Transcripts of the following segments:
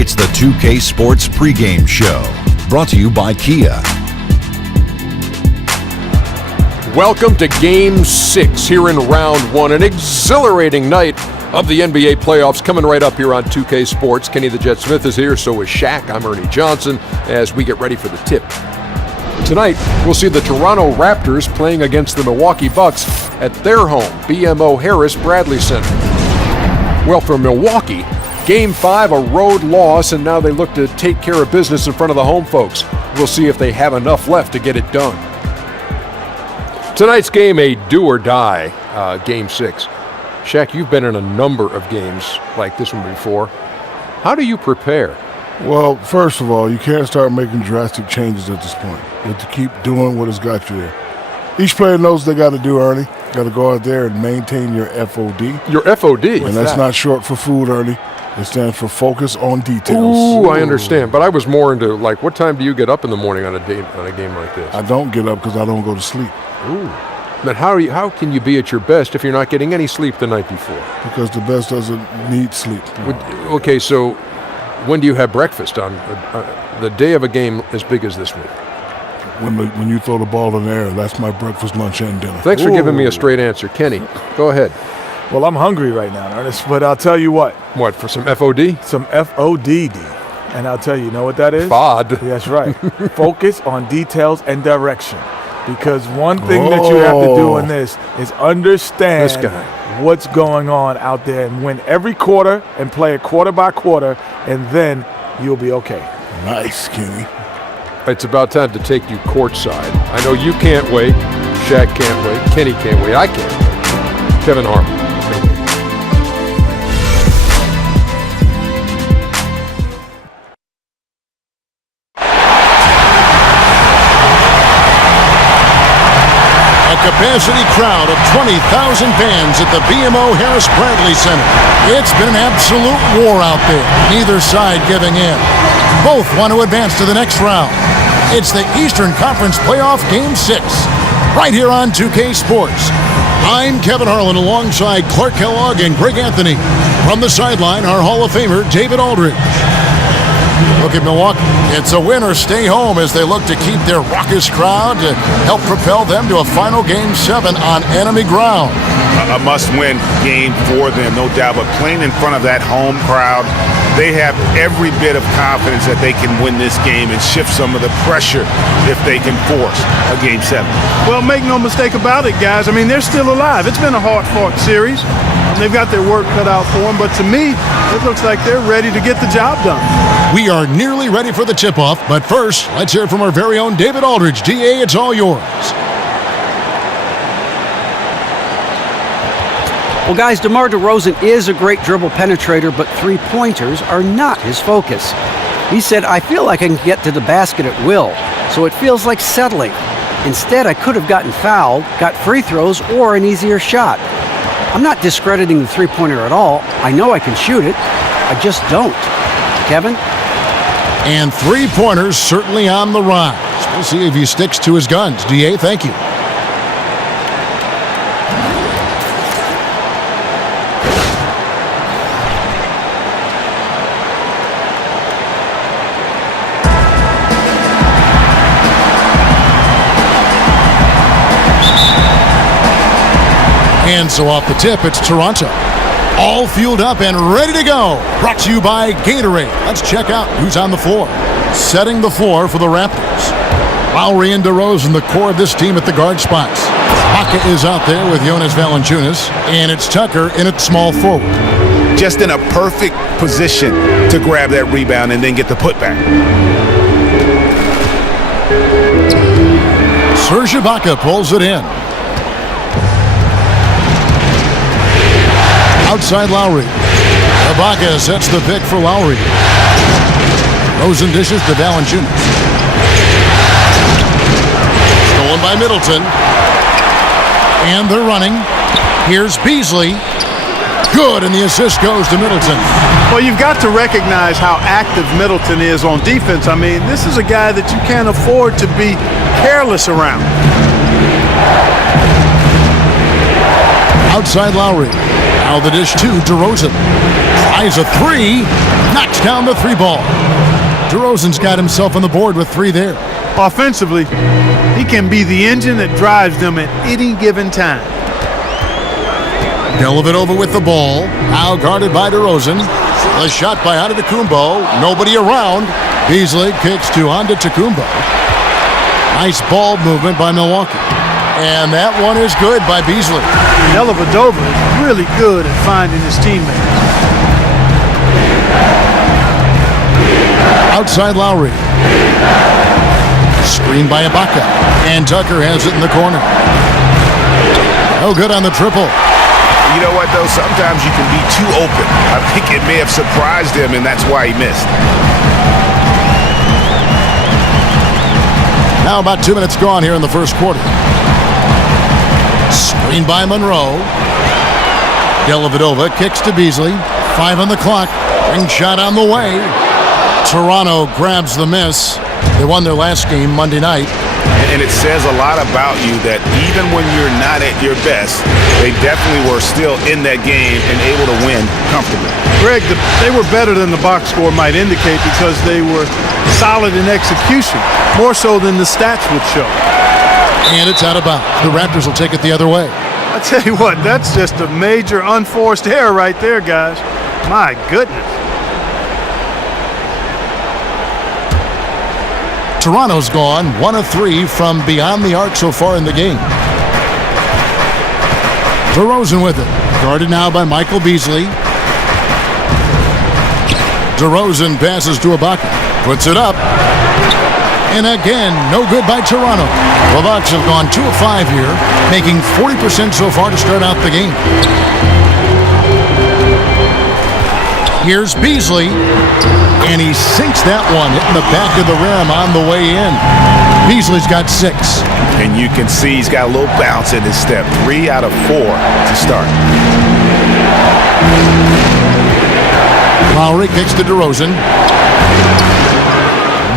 It's the 2K Sports pregame show, brought to you by Kia. Welcome to Game 6 here in Round 1, an exhilarating night of the NBA playoffs coming right up here on 2K Sports. Kenny the Jet Smith is here, so is Shaq. I'm Ernie Johnson as we get ready for the tip. Tonight, we'll see the Toronto Raptors playing against the Milwaukee Bucks at their home, BMO Harris Bradley Center. Well, for Milwaukee, Game 5, a road loss, and now they look to take care of business in front of the home folks. We'll see if they have enough left to get it done. Tonight's game, a do-or-die, Game 6. Shaq, you've been in a number of games like this one before. How do you prepare? Well, first of all, you can't start making drastic changes at this point. You have to keep doing what has got you there. Each player knows what they got to do, Ernie. Got to go out there and maintain your FOD. Your FOD? And that's not short for food, Ernie. It stands for focus on details. Ooh, I understand. But I was more into, like, what time do you get up in the morning on a game like this? I don't get up because I don't go to sleep. Ooh. But how can you be at your best if you're not getting any sleep the night before? Because the best doesn't need sleep. Okay, so when do you have breakfast on the day of a game as big as this one? When you throw the ball in the air, that's my breakfast, lunch, and dinner. Thanks for giving me a straight answer. Kenny, go ahead. Well, I'm hungry right now, Ernest, but I'll tell you what. What, for some FOD? Some FODD. And I'll tell you know what that is? FOD. That's right. Focus on details and direction. Because one thing that you have to do in this is understand what's going on out there and win every quarter and play it quarter by quarter, and then you'll be okay. Nice, Kenny. It's about time to take you courtside. I know you can't wait. Shaq can't wait. Kenny can't wait. I can't wait. Kevin Harmon. Capacity crowd of 20,000 fans at the BMO Harris Bradley Center. It's been an absolute war out there, neither side giving in. Both want to advance to the next round. It's the Eastern Conference Playoff Game 6, right here on 2K Sports. I'm Kevin Harlan alongside Clark Kellogg and Greg Anthony. From the sideline, our Hall of Famer, David Aldridge. Look at Milwaukee. It's a win or stay home as they look to keep their raucous crowd to help propel them to a final Game 7 on enemy ground. A must-win game for them, no doubt. But playing in front of that home crowd, they have every bit of confidence that they can win this game and shift some of the pressure if they can force a Game 7. Well, make no mistake about it, guys. I mean, they're still alive. It's been a hard-fought series. They've got their work cut out for them, but to me, it looks like they're ready to get the job done. We are nearly ready for the tip-off, but first, let's hear from our very own David Aldridge. DA, it's all yours. Well, guys, DeMar DeRozan is a great dribble penetrator, but three-pointers are not his focus. He said, I feel like I can get to the basket at will, so it feels like settling. Instead, I could have gotten fouled, got free throws, or an easier shot. I'm not discrediting the three-pointer at all. I know I can shoot it. I just don't. Kevin? And three-pointers certainly on the rise. We'll see if he sticks to his guns. DA, thank you. And so off the tip, it's Toronto. All fueled up and ready to go. Brought to you by Gatorade. Let's check out who's on the floor. Setting the floor for the Raptors. Lowry and DeRozan, the core of this team at the guard spots. Baca is out there with Jonas Valanciunas. And it's Tucker in at small forward. Just in a perfect position to grab that rebound and then get the putback. Serge Ibaka pulls it in. Outside Lowry. Ibaka sets the pick for Lowry. Rosen dishes to Valanciunas. Stolen by Middleton. And they're running. Here's Beasley. Good, and the assist goes to Middleton. Well, you've got to recognize how active Middleton is on defense. I mean, this is a guy that you can't afford to be careless around. Outside Lowry. Now the dish to DeRozan. Tries a three. Knocks down the three ball. DeRozan's got himself on the board with 3 there. Offensively, he can be the engine that drives them at any given time. Dellavedova with the ball. Now guarded by DeRozan. The shot by Antetokounmpo. Nobody around. Beasley kicks to Antetokounmpo. Nice ball movement by Milwaukee. And that one is good by Beasley. Dellavedova is really good at finding his teammates. Outside Lowry. Screen by Ibaka. And Tucker has it in the corner. No good on the triple. You know what, though? Sometimes you can be too open. I think it may have surprised him, and that's why he missed. Now about 2 minutes gone here in the first quarter. Screen by Monroe. Dellavedova kicks to Beasley. 5 on the clock. Ring shot on the way. Toronto grabs the miss. They won their last game Monday night. And it says a lot about you that even when you're not at your best, they definitely were still in that game and able to win comfortably. Greg, they were better than the box score might indicate because they were solid in execution, more so than the stats would show. And it's out of bounds. The Raptors will take it the other way. I tell you what, that's just a major unforced error right there, guys. My goodness. Toronto's gone 1 of 3 from beyond the arc so far in the game. DeRozan with it. Guarded now by Michael Beasley. DeRozan passes to Ibaka. Puts it up. And again, no good by Toronto. The Bucks have gone 2 of 5 here, making 40% so far to start out the game. Here's Beasley. And he sinks that one, hitting the back of the rim on the way in. Beasley's got 6. And you can see he's got a little bounce in his step. 3 out of 4 to start. Lowry kicks to DeRozan.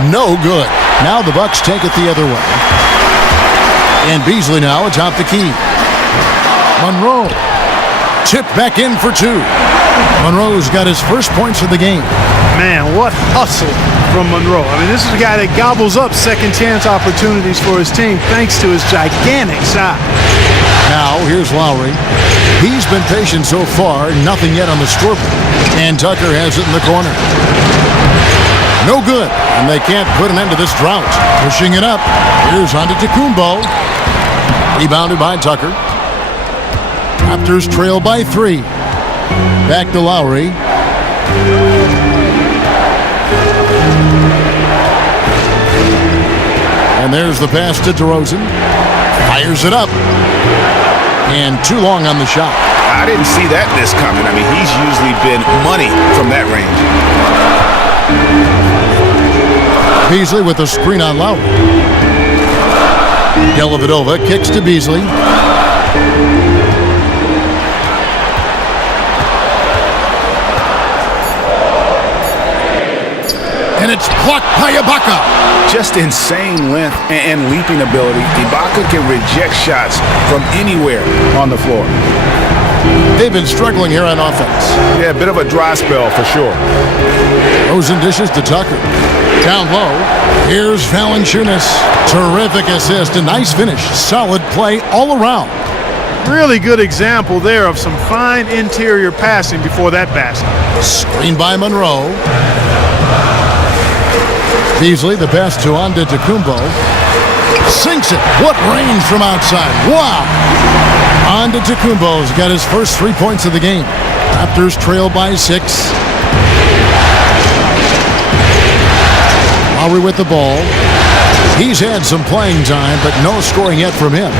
No good. Now the Bucks take it the other way. And Beasley now atop the key. Monroe. Tipped back in for 2. Monroe's got his first points of the game. Man, what hustle from Monroe. I mean, this is a guy that gobbles up second chance opportunities for his team thanks to his gigantic size. Now, here's Lowry. He's been patient so far, nothing yet on the scoreboard. And Tucker has it in the corner. No good, and they can't put an end to this drought. Pushing it up. Here's Antetokounmpo. Rebounded by Tucker. Raptors trail by 3. Back to Lowry. And there's the pass to DeRozan. Fires it up. And too long on the shot. I didn't see that miss coming. I mean, he's usually been money from that range. Beasley with a screen on Lowry. Dellavedova kicks to Beasley. And it's blocked by Ibaka. Just insane length and leaping ability. Ibaka can reject shots from anywhere on the floor. They've been struggling here on offense. Yeah, a bit of a dry spell for sure. Rosen dishes to Tucker. Down low. Here's Valanciunas. Terrific assist. A nice finish. Solid play all around. Really good example there of some fine interior passing before that basket. Screen by Monroe. Beasley, the pass to Antetokounmpo. Sinks it. What range from outside. Wow. Antetokounmpo's got his first 3 points of the game. Raptors trail by 6. Lowry with the ball. He's had some playing time, but no scoring yet from him.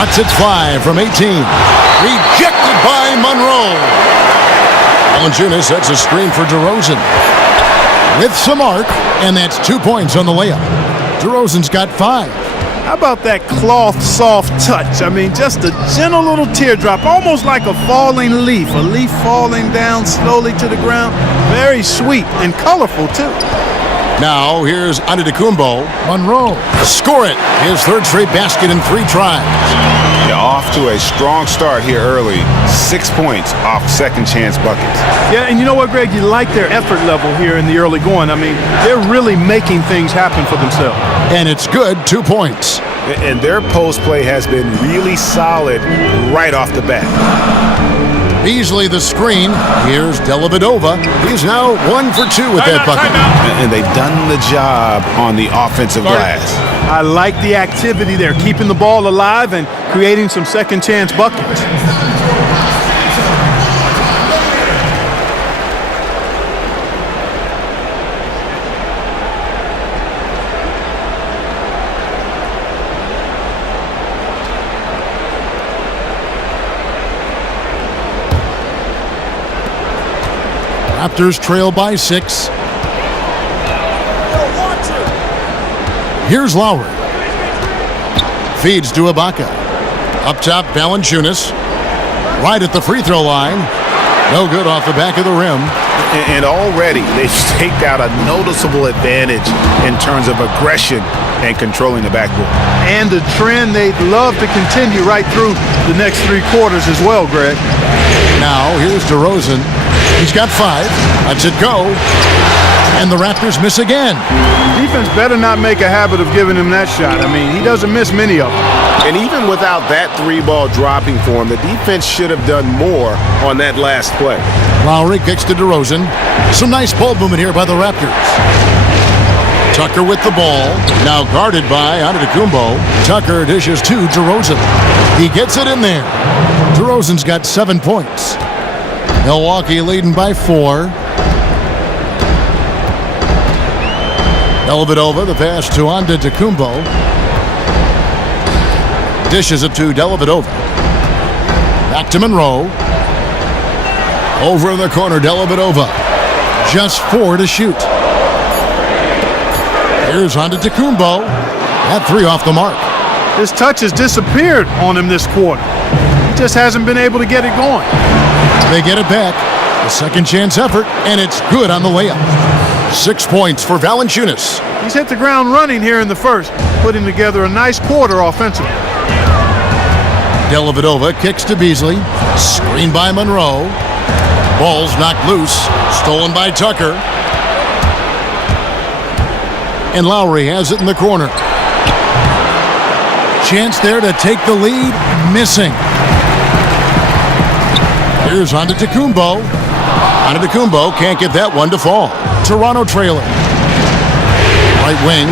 Lets it fly from 18. Rejected by Monroe. Valanciunas sets a screen for DeRozan. With some arc, and that's 2 points on the layup. DeRozan's got 5. How about that cloth soft touch? I mean, just a gentle little teardrop, almost like a falling leaf. A leaf falling down slowly to the ground. Very sweet and colorful, too. Now here's Antetokounmpo. Monroe. Score it. His third straight basket in 3 tries. You're off to a strong start here early. 6 points off second chance buckets. Yeah, and you know what, Greg? You like their effort level here in the early going. I mean, they're really making things happen for themselves. And it's good, 2 points. And their post play has been really solid right off the bat. Beasley the screen. Here's Dellavedova. He's now 1 for 2 with that bucket. And they've done the job on the offensive glass. I like the activity there, keeping the ball alive and creating some second chance buckets. Raptors trail by 6. Here's Lowry. Feeds to Ibaka. Up top, Valanciunas. Right at the free throw line. No good off the back of the rim. And already they've staked out a noticeable advantage in terms of aggression and controlling the backboard. And a trend they'd love to continue right through the next 3 quarters as well, Greg. Now here's DeRozan. He's got 5. Lets it go. And the Raptors miss again. Defense better not make a habit of giving him that shot. I mean, he doesn't miss many of them. And even without that 3-ball dropping for him, the defense should have done more on that last play. Lowry kicks to DeRozan. Some nice ball movement here by the Raptors. Tucker with the ball. Now guarded by Antetokounmpo. Tucker dishes to DeRozan. He gets it in there. DeRozan's got 7 points. Milwaukee leading by 4. Dellavedova, the pass to Antetokounmpo. Dishes it to Dellavedova. Back to Monroe. Over in the corner, Dellavedova. Just 4 to shoot. Here's Antetokounmpo. That 3 off the mark. His touch has disappeared on him this quarter. He just hasn't been able to get it going. They get it back. A second chance effort, and it's good on the layup. 6 points for Valanciunas. He's hit the ground running here in the first, putting together a nice quarter offensively. Dellavedova kicks to Beasley. Screened by Monroe. Ball's knocked loose. Stolen by Tucker. And Lowry has it in the corner. Chance there to take the lead. Missing. Here's Antetokounmpo. Antetokounmpo can't get that one to fall. Toronto trailing. Right wing.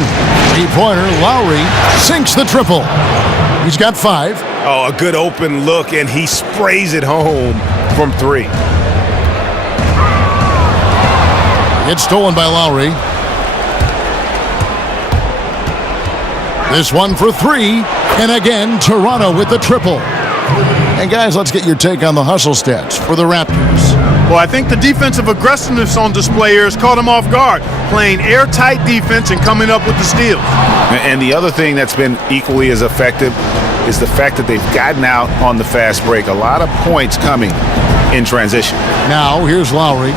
3-pointer. Lowry sinks the triple. He's got 5. Oh, a good open look, and he sprays it home from 3. It's stolen by Lowry. This one for 3. And again, Toronto with the triple. And guys, let's get your take on the hustle stats for the Raptors. Well, I think the defensive aggressiveness on display here has caught him off guard, playing airtight defense and coming up with the steals. And the other thing that's been equally as effective is the fact that they've gotten out on the fast break. A lot of points coming in transition. Now, here's Lowry.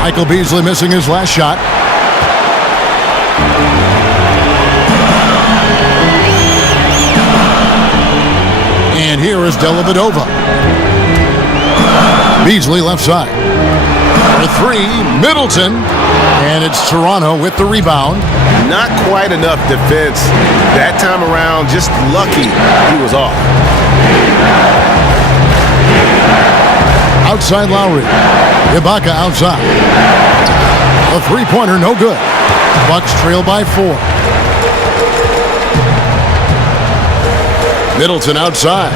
Michael Beasley missing his last shot. And here is Dellavedova. Beasley left side. For 3, Middleton. And it's Toronto with the rebound. Not quite enough defense that time around. Just lucky he was off. Outside Lowry. Ibaka outside. A 3-pointer, no good. Bucks trail by 4. Middleton outside.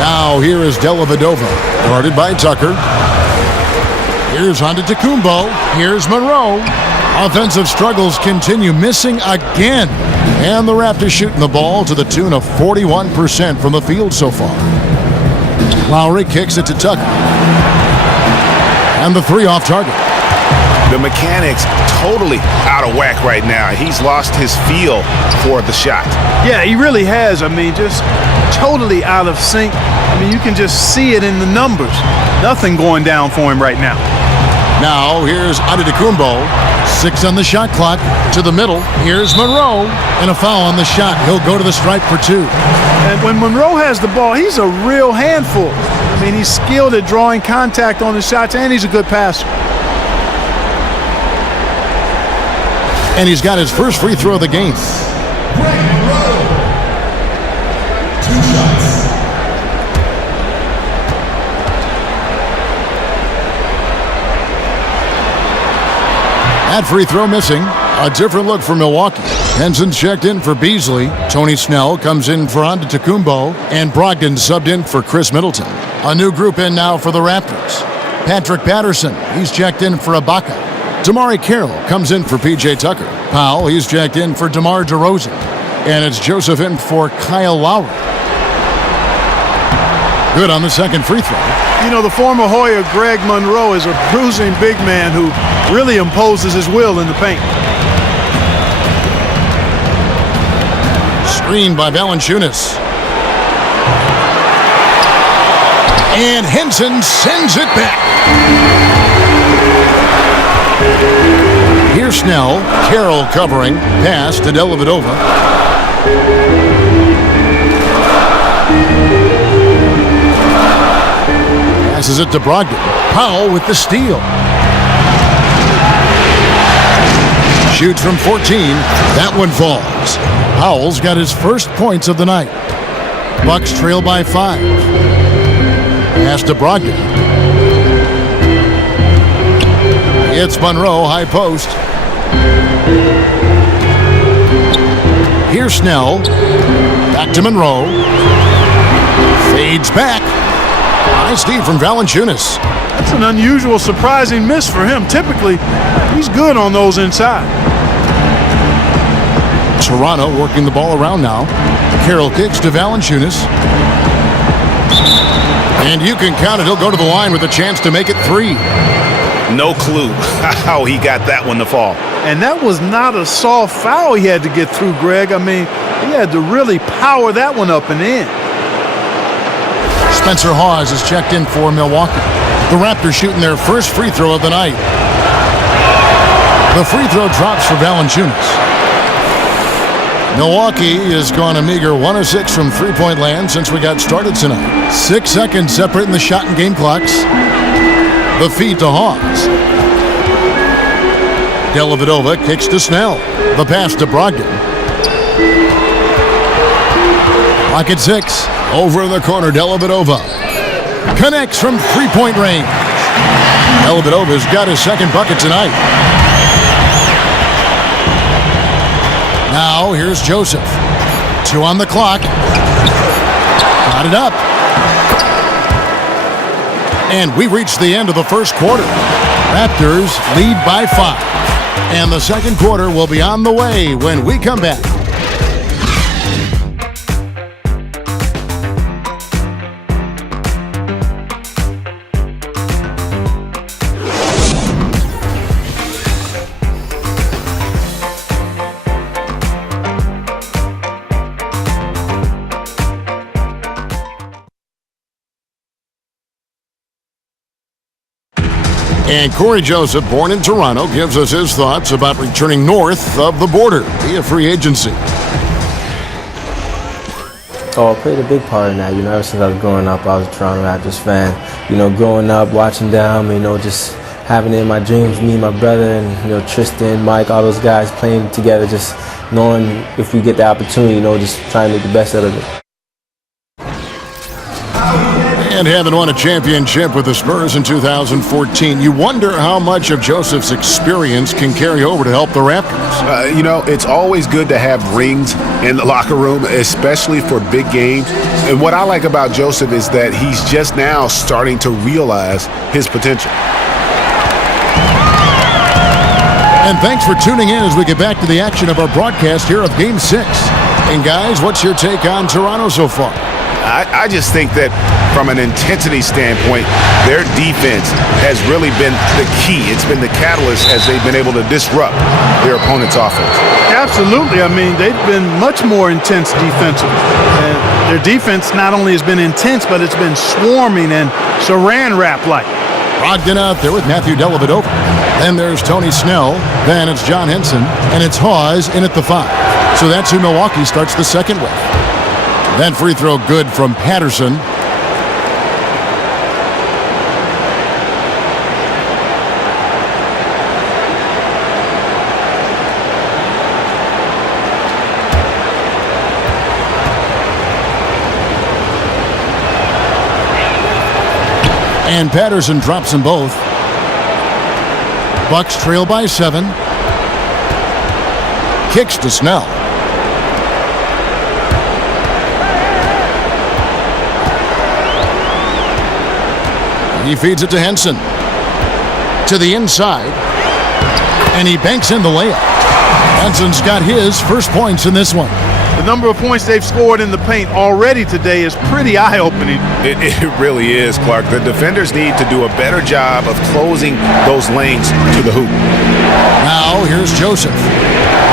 Now here is Dellavedova, guarded by Tucker. Here's Antetokounmpo. Here's Monroe. Offensive struggles continue, missing again. And the Raptors shooting the ball to the tune of 41% from the field so far. Lowry kicks it to Tucker. And the 3 off target. The mechanics totally out of whack right now. He's lost his feel for the shot. Yeah, he really has. I mean, just totally out of sync. I mean, you can just see it in the numbers. Nothing going down for him right now. Now here's Antetokounmpo. 6 on the shot clock. To the middle. Here's Monroe. And a foul on the shot. He'll go to the stripe for 2. And when Monroe has the ball, he's a real handful. I mean, he's skilled at drawing contact on his shots, and he's a good passer. And he's got his first free throw of the game. 2 shots. That free throw missing. A different look for Milwaukee. Henson's checked in for Beasley. Tony Snell comes in for Antetokounmpo. And Brogdon subbed in for Chris Middleton. A new group in now for the Raptors. Patrick Patterson, he's checked in for Ibaka. Damari Carroll comes in for P.J. Tucker. Powell, he's checked in for DeMar DeRozan. And it's Joseph in for Kyle Lowry. Good on the second free throw. You know, the former Hoya Greg Monroe is a bruising big man who really imposes his will in the paint. Screened by Valanciunas. And Henson sends it back. Here's Snell. Carroll covering. Pass to Dellavedova. Passes it to Brogdon. Powell with the steal. Shoots from 14. That one falls. Powell's got his first points of the night. Bucks trail by 5. Pass to Brogdon. It's Monroe, high post. Here's Snell. Back to Monroe. Fades back. Nice D from Valanciunas. That's an unusual, surprising miss for him. Typically, he's good on those inside. Toronto working the ball around now. Carroll kicks to Valanciunas. And you can count it. He'll go to the line with a chance to make it 3. No clue how he got that one to fall. And that was not a soft foul he had to get through, Greg. I mean, he had to really power that one up and in. Spencer Hawes is checked in for Milwaukee. The Raptors shooting their first free throw of the night. The free throw drops for Valanciunas. Milwaukee has gone a meager 1 of 6 from three-point land since we got started tonight. 6 seconds separating the shot and game clocks. The feed to Hawes. Dellavedova kicks to Snell. The pass to Brogdon. Clock at 6. Over in the corner, Dellavedova. Connects from three-point range. Dellavedova's got his second bucket tonight. Now, here's Joseph. 2 on the clock. Got it up. And we reached the end of the first quarter. Raptors lead by 5. And the second quarter will be on the way when we come back. And Corey Joseph, born in Toronto, gives us his thoughts about returning north of the border via free agency. Oh, I played a big part in that. Ever since I was growing up, I was a Toronto Raptors fan. Growing up, watching them, just having it in my dreams, me and my brother, and, Tristan, Mike, all those guys playing together, just knowing if we get the opportunity, just trying to make the best out of it. And having won a championship with the Spurs in 2014, you wonder how much of Joseph's experience can carry over to help the Raptors. It's always good to have rings in the locker room, especially for big games. And what I like about Joseph is that he's just now starting to realize his potential. And thanks for tuning in as we get back to the action of our broadcast here of Game 6. And guys, what's your take on Toronto so far? I just think that from an intensity standpoint, their defense has really been the key. It's been the catalyst as they've been able to disrupt their opponent's offense. Absolutely. I mean, they've been much more intense defensively. And their defense not only has been intense, but it's been swarming and saran wrap-like. Brogdon out there with Matthew Dellavedova. Then there's Tony Snell. Then it's John Henson. And it's Hawes in at the 5. So that's who Milwaukee starts the second with. That free throw good from Patterson. And Patterson drops them both. Bucks trail by 7. Kicks to Snell. He feeds it to Henson. To the inside. And he banks in the layup. Henson's got his first points in this one. The number of points they've scored in the paint already today is pretty eye-opening. It really is, Clark. The defenders need to do a better job of closing those lanes to the hoop. Now here's Joseph.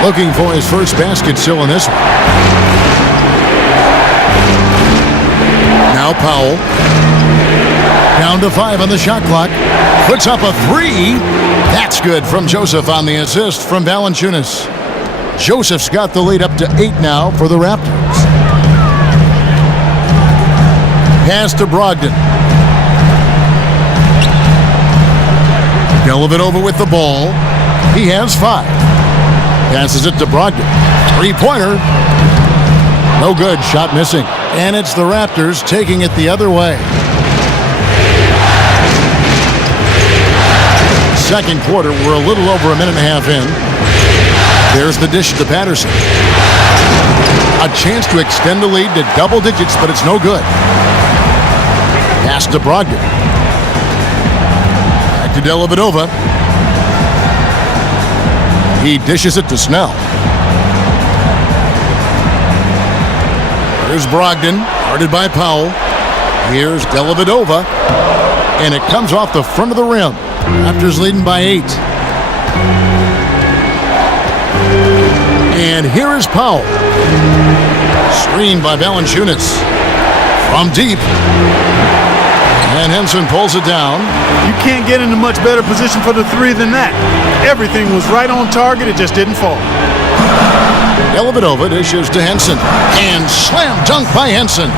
Looking for his first basket still in this one. Now Powell. Down to 5 on the shot clock. Puts up a 3. That's good from Joseph on the assist from Valanciunas. Joseph's got the lead up to 8 now for the Raptors. Pass to Brogdon. Dellavedova with the ball. He has 5. Passes it to Brogdon. 3-pointer. No good. Shot missing. And it's the Raptors taking it the other way. Second quarter, we're a little over a minute and a half in. There's the dish to Patterson. A chance to extend the lead to double digits, but it's no good. Pass to Brogdon. Back to Dellavedova. He dishes it to Snell. Here's Brogdon, guarded by Powell. Here's Dellavedova. And it comes off the front of the rim. Raptors leading by 8. And here is Powell. Screened by Valanciunas. From deep. And Henson pulls it down. You can't get in a much better position for the 3 than that. Everything was right on target. It just didn't fall. Dellavedova dishes to Henson. And slam dunk by Henson.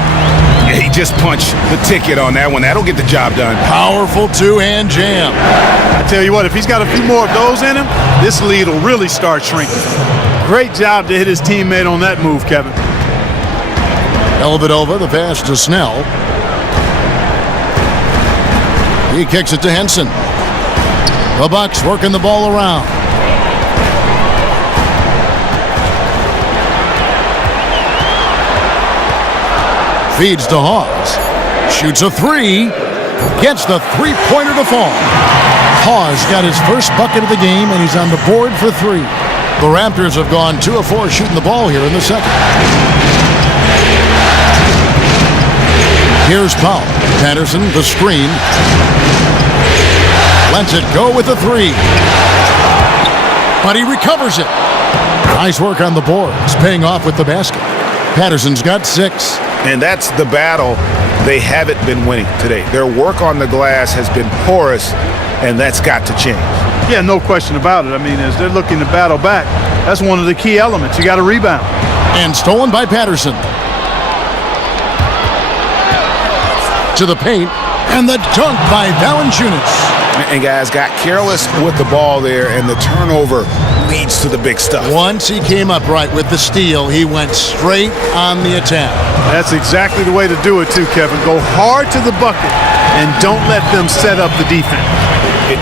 Yeah, he just punched the ticket on that one. That'll get the job done. Powerful two-hand jam. I tell you what, if he's got a few more of those in him, this lead will really start shrinking. Great job to hit his teammate on that move, Kevin. Dellavedova, the pass to Snell. He kicks it to Henson. The Bucks working the ball around. Feeds to Hawes. Shoots a 3. Gets the 3-pointer to fall. Hawes got his first bucket of the game, and he's on the board for 3. The Raptors have gone 2 of 4 shooting the ball here in the second. Here's Powell. Patterson, the screen. Lets it go with a 3. But he recovers it. Nice work on the boards, paying off with the basket. Patterson's got 6. And that's the battle they haven't been winning today. Their work on the glass has been porous, and that's got to change. Yeah, no question about it. I mean, as they're looking to battle back, that's one of the key elements. You got to rebound. And stolen by Patterson. To the paint, and the dunk by Valanciunas. And guys got careless with the ball there, and the turnover leads to the big stuff. Once he came up right with the steal, he went straight on the attack. That's exactly the way to do it too, Kevin. Go hard to the bucket and don't let them set up the defense.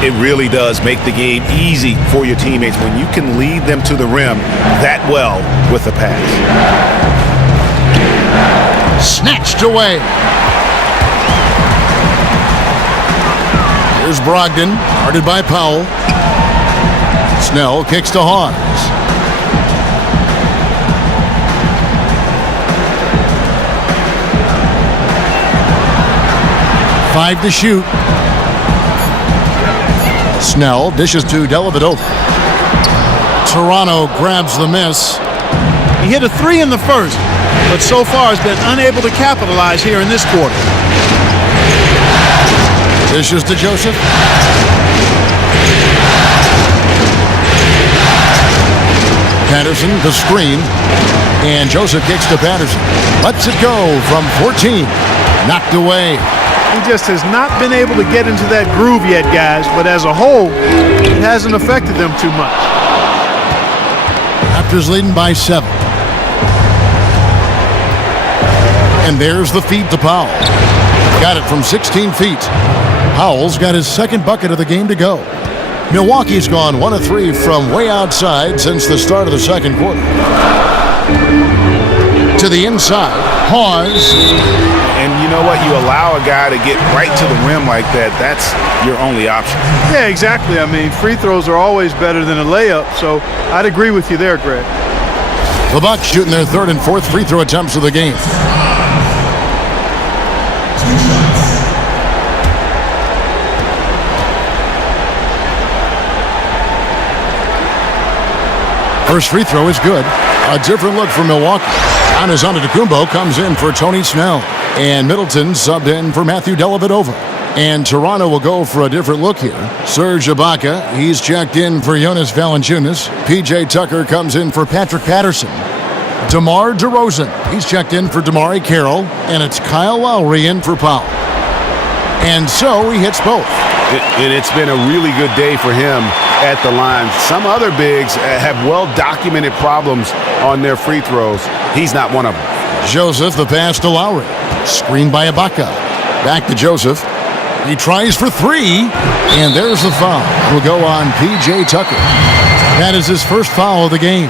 It really does make the game easy for your teammates when you can lead them to the rim that well with the pass. Snatched away. Here's Brogdon, guarded by Powell. Snell kicks to Hawes. Five to shoot. Snell dishes to Dellavedova. Toronto grabs the miss. He hit a 3 in the first, but so far has been unable to capitalize here in this quarter. Dishes to Joseph. Patterson, the screen. And Joseph kicks to Patterson. Lets it go from 14. Knocked away. He just has not been able to get into that groove yet, guys, but as a whole, it hasn't affected them too much. Raptors leading by 7. And there's the feed to Powell. Got it from 16 feet. Powell's got his second bucket of the game to go. Milwaukee's gone 1 of 3 from way outside since the start of the second quarter. To the inside, Hawes. And you know what? You allow a guy to get right to the rim like that, that's your only option. Yeah, exactly. I mean, free throws are always better than a layup, so I'd agree with you there, Greg. The Bucks shooting their third and fourth free throw attempts of the game. First free throw is good. A different look for Milwaukee. Giannis Antetokounmpo comes in for Tony Snell. And Middleton subbed in for Matthew Dellavedova. And Toronto will go for a different look here. Serge Ibaka, he's checked in for Jonas Valanciunas. PJ Tucker comes in for Patrick Patterson. DeMar DeRozan, he's checked in for DeMari Carroll. And it's Kyle Lowry in for Powell. And so he hits both. And it's been a really good day for him at the line. Some other bigs have well-documented problems on their free throws. He's not one of them. Joseph, the pass to Lowry. Screened by Ibaka. Back to Joseph. He tries for 3. And there's the foul. It'll go on P.J. Tucker. That is his first foul of the game.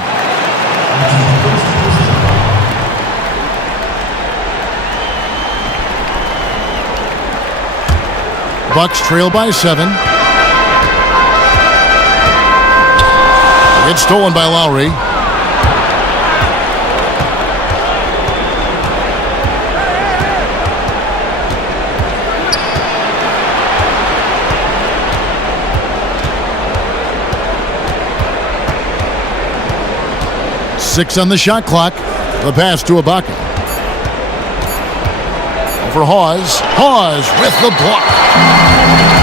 Bucks trail by 7. It's stolen by Lowry. Six on the shot clock. The pass to Ibaka. For Hawes. Hawes with the block.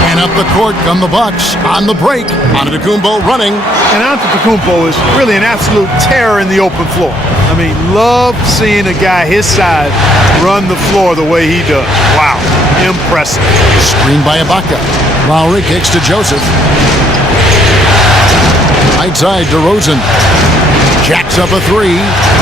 And up the court come the Bucks on the break. Antetokounmpo running. And Antetokounmpo is really an absolute terror in the open floor. I mean, love seeing a guy his size run the floor the way he does. Wow, impressive. Screen by Ibaka. Lowry kicks to Joseph. Right side, DeRozan. Jacks up a 3.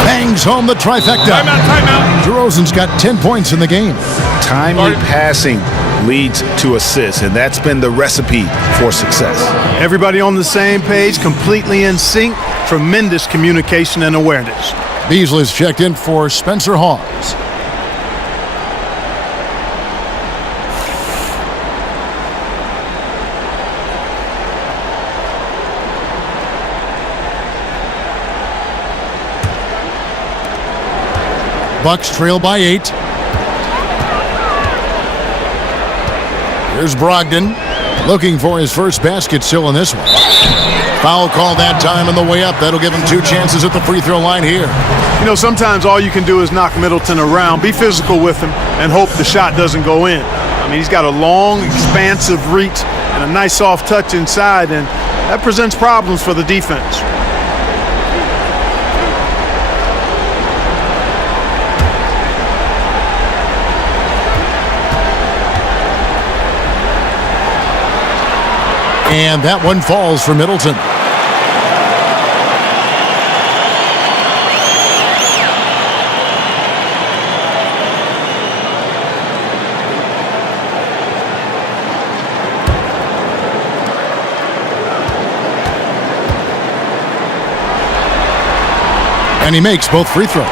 Bangs home the trifecta. Timeout. DeRozan's got 10 points in the game. Timely passing leads to assists, and that's been the recipe for success. Everybody on the same page, completely in sync. Tremendous communication and awareness. Beasley's checked in for Spencer Hawes. Bucks trail by 8. Here's Brogdon looking for his first basket still in this one. Foul call that time on the way up. That'll give him 2 chances at the free throw line here. You know, sometimes all you can do is knock Middleton around, be physical with him, and hope the shot doesn't go in. I mean, he's got a long, expansive reach and a nice soft touch inside, and that presents problems for the defense. And that one falls for Middleton. And he makes both free throws.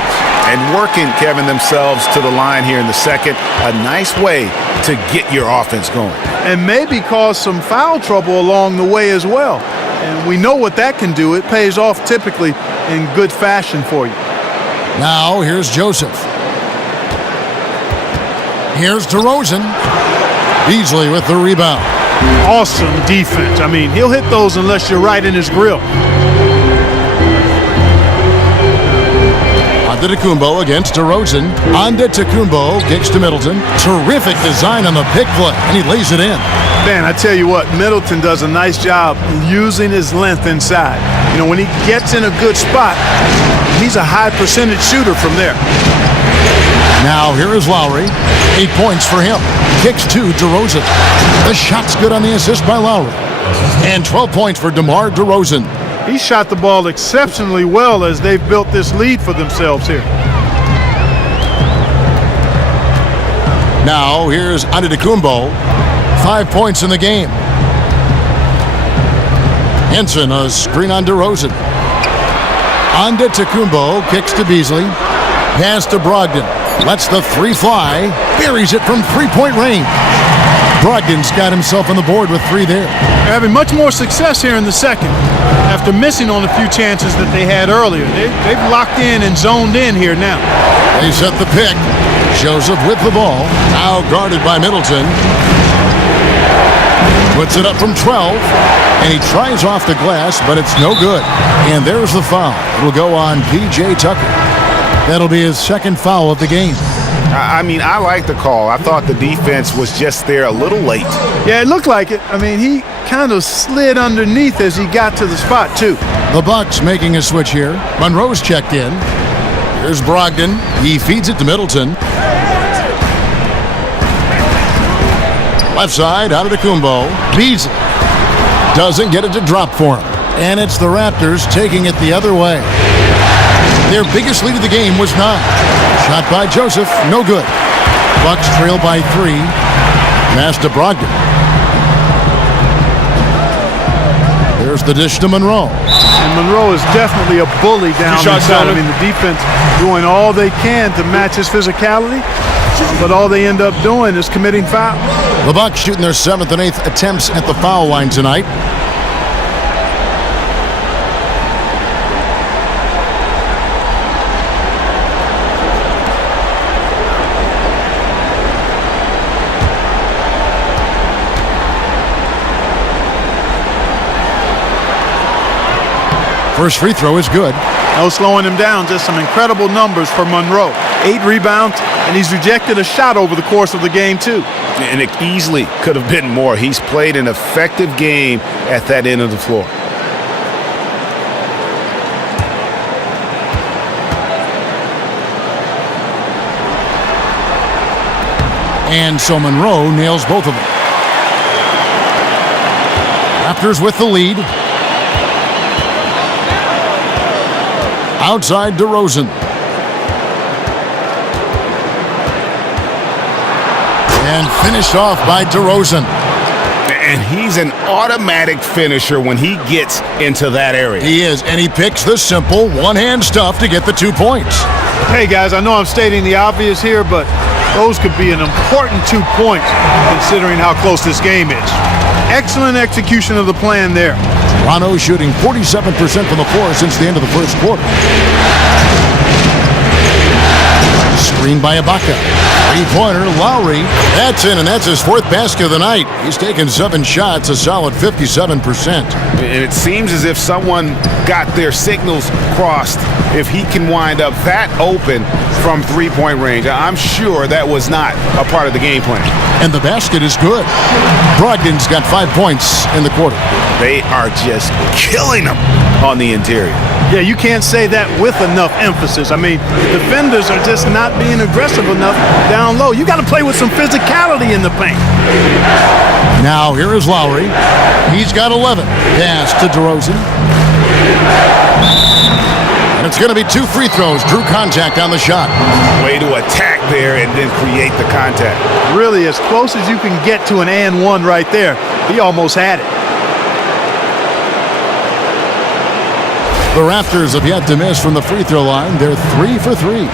And working, Kevin, themselves to the line here in the second. A nice way to get your offense going. And maybe cause some foul trouble along the way as well. And we know what that can do. It pays off typically in good fashion for you. Now here's Joseph. Here's DeRozan. Beasley with the rebound. Awesome defense. I mean, he'll hit those unless you're right in his grill. Antetokounmpo against DeRozan. Antetokounmpo kicks to Middleton. Terrific design on the pick play, and he lays it in. Man, I tell you what, Middleton does a nice job using his length inside. You know, when he gets in a good spot, he's a high percentage shooter from there. Now here is Lowry. 8 points for him. Kicks to DeRozan. The shot's good on the assist by Lowry. And 12 points for DeMar DeRozan. He shot the ball exceptionally well as they've built this lead for themselves here. Now here's Antetokounmpo. 5 points in the game. Henson, a screen on DeRozan. Antetokounmpo kicks to Beasley. Pass to Brogdon. Lets the three fly. Buries it from three-point range. Brogdon's got himself on the board with 3 there. They're having much more success here in the second after missing on a few chances that they had earlier. They've locked in and zoned in here now. They set the pick. Joseph with the ball. Now guarded by Middleton. Puts it up from 12. And he tries off the glass, but it's no good. And there's the foul. It'll go on P.J. Tucker. That'll be his second foul of the game. I mean, I like the call. I thought the defense was just there a little late. Yeah, it looked like it. I mean, he kind of slid underneath as he got to the spot, too. The Bucks making a switch here. Monroe's checked in. Here's Brogdon. He feeds it to Middleton. Left side, Antetokounmpo. Beasley doesn't get it to drop for him. And it's the Raptors taking it the other way. Their biggest lead of the game was 9. Shot by Joseph, no good. Bucks trail by 3. Pass to Brogdon. There's the dish to Monroe. And Monroe is definitely a bully down inside. I mean, the defense doing all they can to match his physicality, but all they end up doing is committing foul. The Bucks shooting their 7th and 8th attempts at the foul line tonight. First free throw is good. No slowing him down, just some incredible numbers for Monroe. 8 rebounds, and he's rejected a shot over the course of the game, too. And it easily could have been more. He's played an effective game at that end of the floor. And so Monroe nails both of them. Raptors with the lead. Outside DeRozan. And finished off by DeRozan. And he's an automatic finisher when he gets into that area. He is, and he picks the simple one-hand stuff to get the 2 points. Hey, guys, I know I'm stating the obvious here, but those could be an important 2 points considering how close this game is. Excellent execution of the plan there. Toronto shooting 47% from the floor since the end of the first quarter. Screen by Ibaka. Three-pointer, Lowry. That's in, and that's his 4th basket of the night. He's taken 7 shots, a solid 57%. And it seems as if someone got their signals crossed. If he can wind up that open from three-point range, I'm sure that was not a part of the game plan. And the basket is good. Brogdon's got 5 points in the quarter. They are just killing them on the interior. Yeah, you can't say that with enough emphasis. I mean, the defenders are just not being aggressive enough down low. You got to play with some physicality in the paint. Now here is Lowry. He's got 11. Pass to DeRozan. And it's going to be 2 free throws. Drew contact on the shot. Way to attack there and then create the contact. Really, as close as you can get to an and one right there. He almost had it. The Raptors have yet to miss from the free throw line. They're 3 for 3.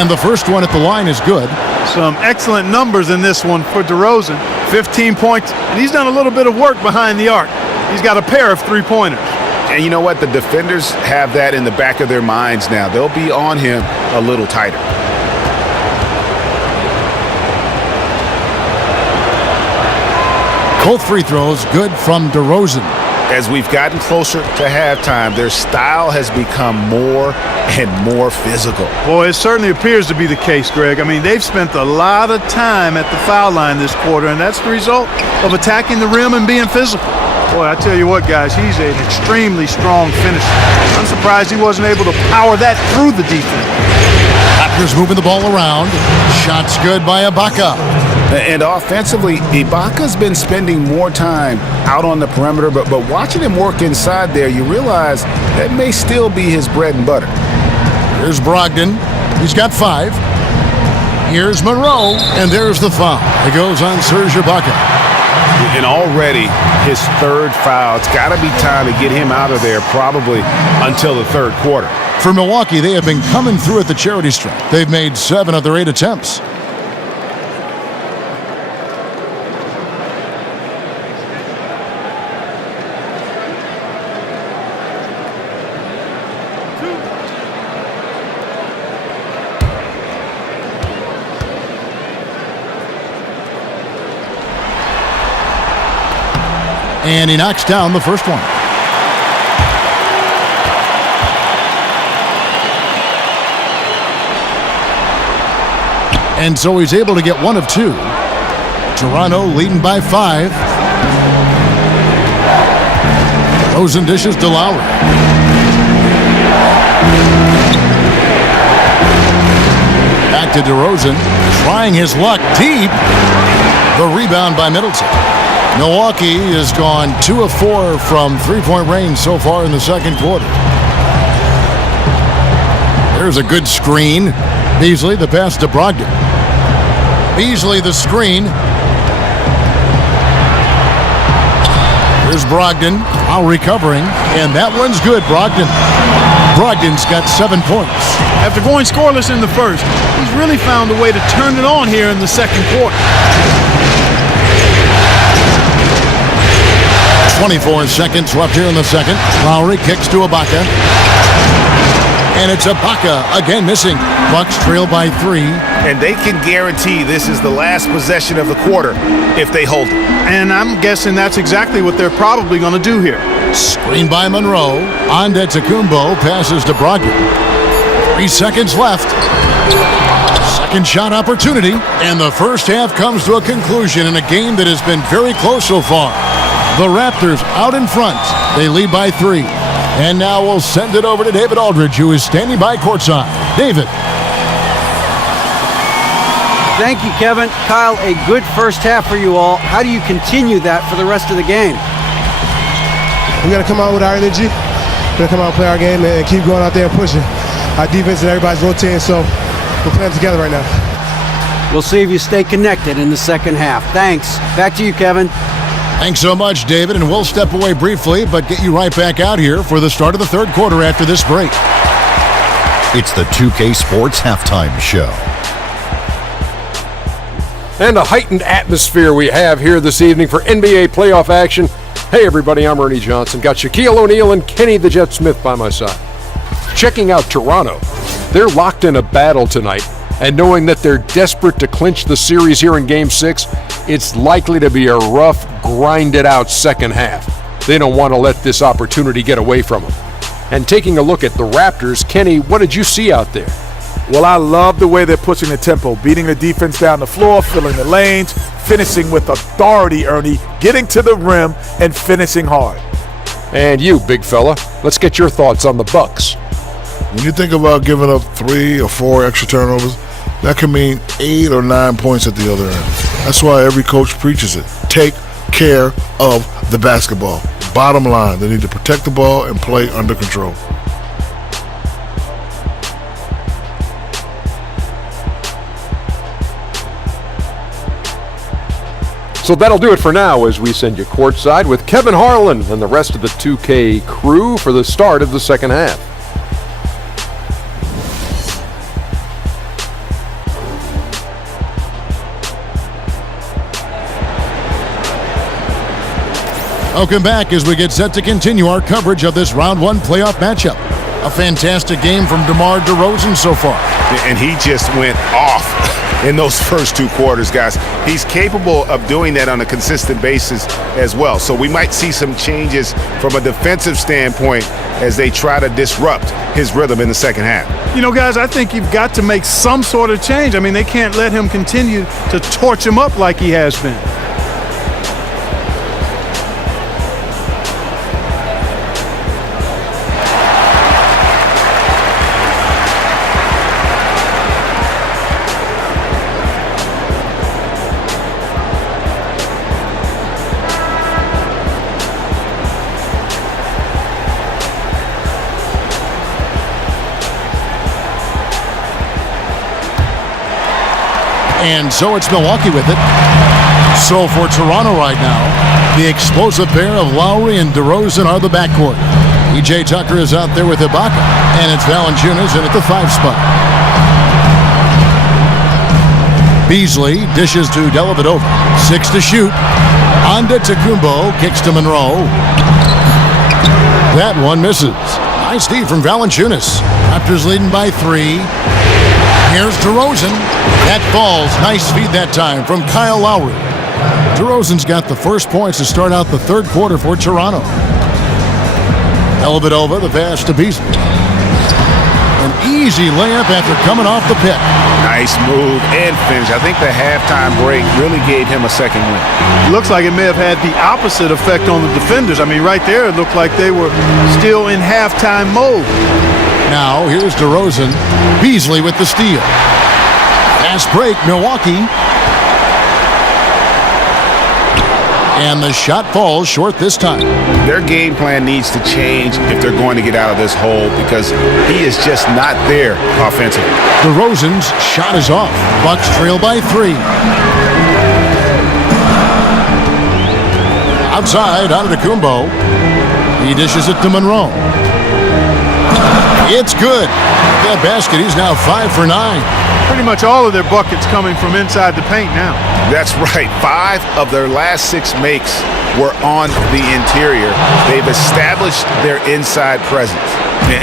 And the first one at the line is good. Some excellent numbers in this one for DeRozan. 15 points, and he's done a little bit of work behind the arc. He's got a pair of three-pointers. And you know what? The defenders have that in the back of their minds now. They'll be on him a little tighter. Both free throws good from DeRozan. As we've gotten closer to halftime, their style has become more and more physical. Boy, it certainly appears to be the case, Greg. I mean, they've spent a lot of time at the foul line this quarter, and that's the result of attacking the rim and being physical. Boy, I tell you what, guys, he's an extremely strong finisher. I'm surprised he wasn't able to power that through the defense. Raptors moving the ball around. Shots good by Ibaka. And offensively, Ibaka's been spending more time out on the perimeter, but watching him work inside there, you realize that may still be his bread and butter. Here's Brogdon. He's got 5. Here's Monroe, and there's the foul. It goes on Serge Ibaka. And already his 3rd foul. It's got to be time to get him out of there probably until the 3rd quarter. For Milwaukee, they have been coming through at the charity stripe. They've made 7 of their 8 attempts. And he knocks down the first one. And so he's able to get 1 of 2. Toronto leading by 5. Rosen dishes to Lowry. Back to DeRozan, trying his luck deep. The rebound by Middleton. Milwaukee has gone 2 of 4 from three-point range so far in the second quarter. There's a good screen. Beasley, the pass to Brogdon. Beasley, the screen. Here's Brogdon, now recovering, and that one's good. Brogdon's got 7 points. After going scoreless in the first, he's really found a way to turn it on here in the second quarter. 24 seconds left here in the second. Lowry kicks to Ibaka. And it's Ibaka again missing. Bucks trail by 3. And they can guarantee this is the last possession of the quarter if they hold it. And I'm guessing that's exactly what they're probably going to do here. Screen by Monroe. Antetokounmpo passes to Brogdon. 3 seconds left. Second shot opportunity. And the first half comes to a conclusion in a game that has been very close so far. The Raptors out in front. They lead by 3. And now we'll send it over to David Aldridge, who is standing by courtside. David. Thank you, Kevin. Kyle, a good first half for you all. How do you continue that for the rest of the game? We got to come out with our energy. We're going to come out and play our game and keep going out there and pushing. Our defense and everybody's rotating, so we're playing together right now. We'll see if you stay connected in the second half. Thanks. Back to you, Kevin. Thanks so much, David, and we'll step away briefly, but get you right back out here for the start of the third quarter after this break. It's the 2K Sports Halftime Show. And a heightened atmosphere we have here this evening for NBA playoff action. Hey, everybody, I'm Ernie Johnson. Got Shaquille O'Neal and Kenny the Jet Smith by my side. Checking out Toronto. They're locked in a battle tonight, and knowing that they're desperate to clinch the series here in Game 6, it's likely to be a rough, grinded-out second half. They don't want to let this opportunity get away from them. And taking a look at the Raptors, Kenny, what did you see out there? Well, I love the way they're pushing the tempo, beating the defense down the floor, filling the lanes, finishing with authority, Ernie, getting to the rim and finishing hard. And you, big fella, let's get your thoughts on the Bucks. When you think about giving up 3 or 4 extra turnovers, that can mean 8 or 9 points at the other end. That's why every coach preaches it. Take care of the basketball. Bottom line, they need to protect the ball and play under control. So that'll do it for now as we send you courtside with Kevin Harlan and the rest of the 2K crew for the start of the second half. Welcome back as we get set to continue our coverage of this Round 1 playoff matchup. A fantastic game from DeMar DeRozan so far. And he just went off in those first 2 quarters, guys. He's capable of doing that on a consistent basis as well. So we might see some changes from a defensive standpoint as they try to disrupt his rhythm in the second half. You know, guys, I think you've got to make some sort of change. I mean, they can't let him continue to torch him up like he has been. And so it's Milwaukee with it. So for Toronto right now, the explosive pair of Lowry and DeRozan are the backcourt. PJ Tucker is out there with Ibaka, and it's Valanciunas in at the 5 spot. Beasley dishes to Dellavedova. 6 to shoot. Antetokounmpo kicks to Monroe. That one misses. Nice D from Valanciunas. Raptors leading by 3. Here's DeRozan. That falls. Nice feed that time from Kyle Lowry. DeRozan's got the first points to start out the third quarter for Toronto. Dellavedova, the pass to Beasley. An easy layup after coming off the pick. Nice move and finish. I think the halftime break really gave him a second win. Looks like it may have had the opposite effect on the defenders. I mean, right there, it looked like they were still in halftime mode. Now, here's DeRozan. Beasley with the steal. Fast break, Milwaukee. And the shot falls short this time. Their game plan needs to change if they're going to get out of this hole because he is just not there offensively. DeRozan's shot is off. Bucks trail by 3. Outside, Antetokounmpo. He dishes it to Monroe. It's good. That basket, he's now 5 for 9. Pretty much all of their buckets coming from inside the paint now. That's right. 5 of their last 6 makes were on the interior. They've established their inside presence.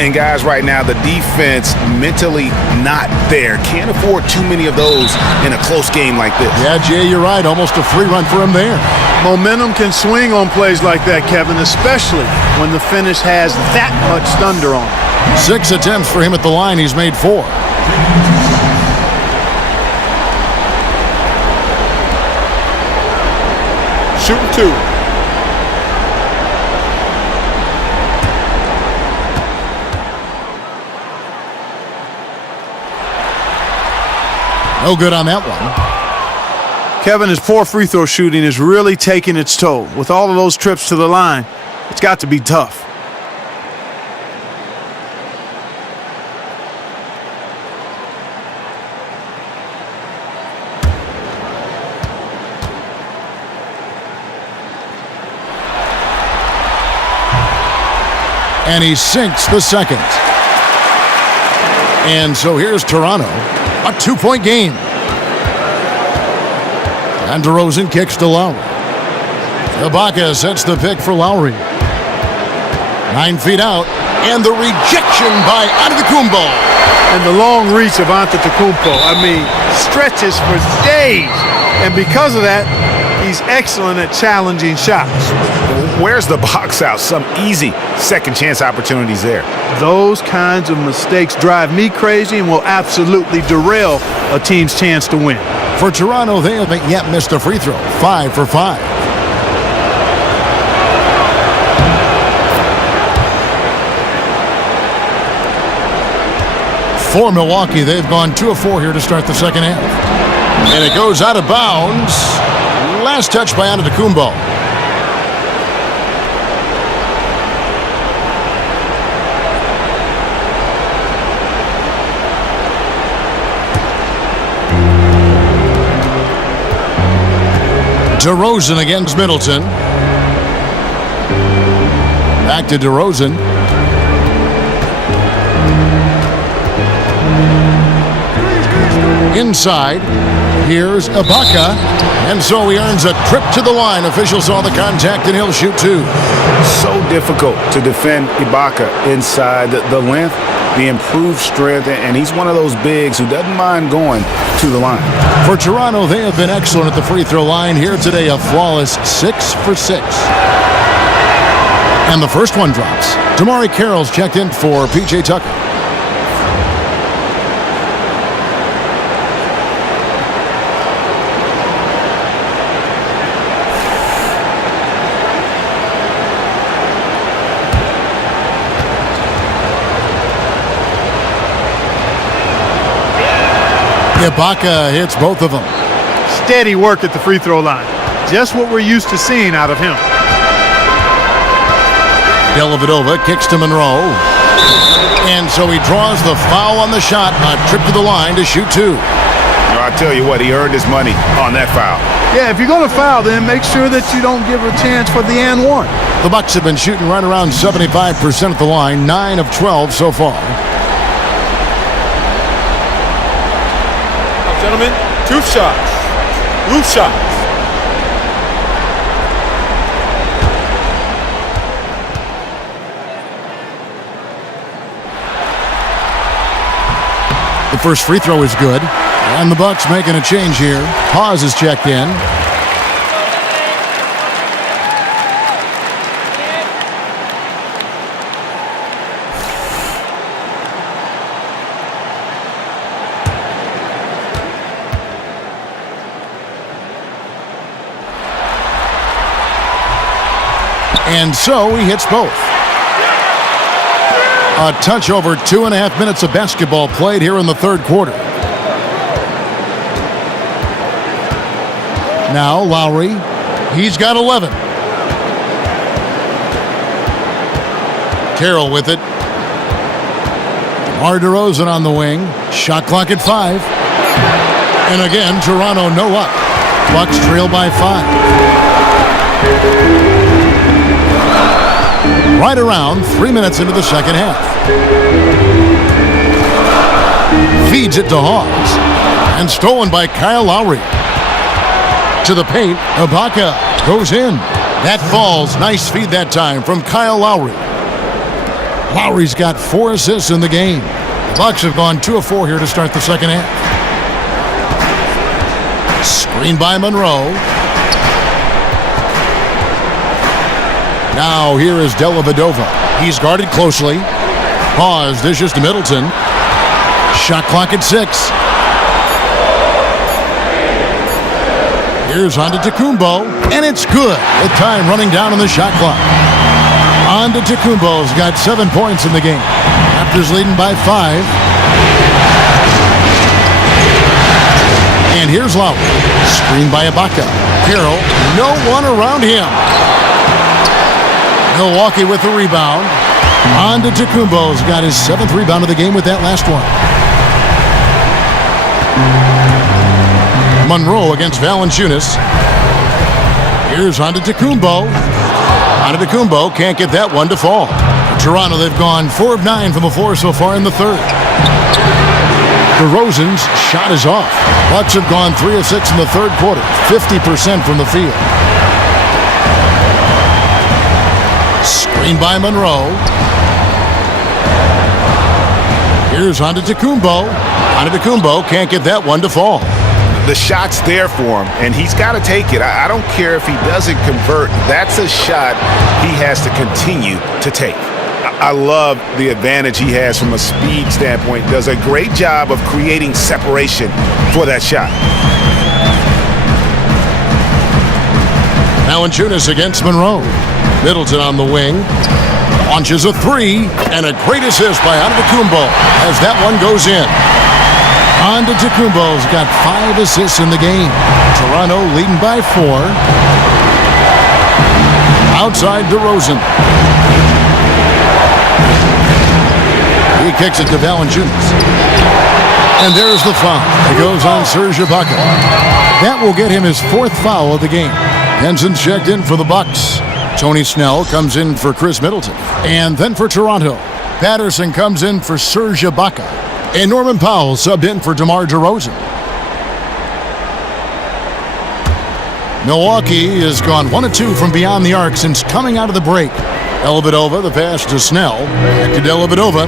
And guys, right now, the defense mentally not there. Can't afford too many of those in a close game like this. Yeah, Jay, you're right. Almost a free run for him there. Momentum can swing on plays like that, Kevin, especially when the finish has that much thunder on it. 6 attempts for him at the line. He's made 4. Shooting 2. No good on that one. Kevin, his poor free throw shooting is really taking its toll. With all of those trips to the line, it's got to be tough. And he sinks the second. And so here's Toronto. A 2-point game. And DeRozan kicks to Lowry. Ibaka sets the pick for Lowry. 9 feet out. And the rejection by Antetokounmpo. And the long reach of Antetokounmpo, I mean, stretches for days. And because of that, he's excellent at challenging shots. Where's the box out? Some easy second chance opportunities there. Those kinds of mistakes drive me crazy and will absolutely derail a team's chance to win. For Toronto, they haven't yet missed a free throw. 5 for 5. For Milwaukee, they've gone 2 of 4 here to start the second half. And it goes out of bounds. Last touch by Antetokounmpo. DeRozan against Middleton. Back to DeRozan. Inside, here's Ibaka. And so he earns a trip to the line. Officials saw the contact and he'll shoot 2. So difficult to defend Ibaka inside the length, the improved strength, and he's one of those bigs who doesn't mind going to the line. For Toronto, they have been excellent at the free throw line. Here today, a flawless 6 for 6. And the first one drops. Damari Carroll's checked in for P.J. Tucker. Ibaka hits both of them. Steady work at the free throw line. Just what we're used to seeing out of him. Dellavedova kicks to Monroe. And so he draws the foul on the shot. A trip to the line to shoot two. I tell you what, he earned his money on that foul. Yeah, if you're going to foul, then make sure that you don't give a chance for the and one. The Bucks have been shooting right around 75% at the line, 9 of 12 so far. Gentlemen, 2 shots. Loose shots. The first free throw is good. And the Bucks making a change here. Pause is checked in. And so he hits both. A touch over 2.5 minutes of basketball played here in the third quarter. Now Lowry, he's got 11. Carroll with it. DeMar DeRozan on the wing. Shot clock at 5. And again, Toronto no up. Bucks trail by 5. Right around 3 minutes into the second half. Feeds it to Hawes. And stolen by Kyle Lowry. To the paint, Ibaka goes in. That falls. Nice feed that time from Kyle Lowry. Lowry's got 4 assists in the game. The Bucks have gone 2 of 4 here to start the second half. Screen by Monroe. Now here is Dellavedova. He's guarded closely. Pause, dishes to Middleton. Shot clock at 6. Here's Antetokounmpo, and it's good. The time running down on the shot clock. Antetokounmpo's got 7 points in the game. Raptors leading by 5. And here's Lowry. Screened by Ibaka. Carroll, no one around him. Milwaukee with the rebound. Antetokounmpo's got his 7th rebound of the game with that last one. Monroe against Valanciunas. Here's Antetokounmpo. Antetokounmpo can't get that one to fall. Toronto, they've gone 4 of 9 from the floor so far in the third. DeRozan's shot is off. Bucks have gone 3 of 6 in the third quarter, 50% from the field. Screen by Monroe. Here's Antetokounmpo. Antetokounmpo can't get that one to fall. The shot's there for him, and he's got to take it. I don't care if he doesn't convert. That's a shot he has to continue to take. I love the advantage he has from a speed standpoint. Does a great job of creating separation for that shot. Valanciunas against Monroe. Middleton on the wing. Launches a 3, and a great assist by Antetokounmpo as that one goes in. Antetokounmpo's got 5 assists in the game. Toronto leading by 4. Outside DeRozan. He kicks it to Valanciunas. And there's the foul. It goes on Serge Ibaka. That will get him his 4th foul of the game. Henson's checked in for the Bucks. Tony Snell comes in for Chris Middleton. And then for Toronto, Patterson comes in for Serge Ibaka. And Norman Powell subbed in for DeMar DeRozan. Milwaukee has gone 1 of 2 from beyond the arc since coming out of the break. Dellavedova, the pass to Snell. Back to Dellavedova.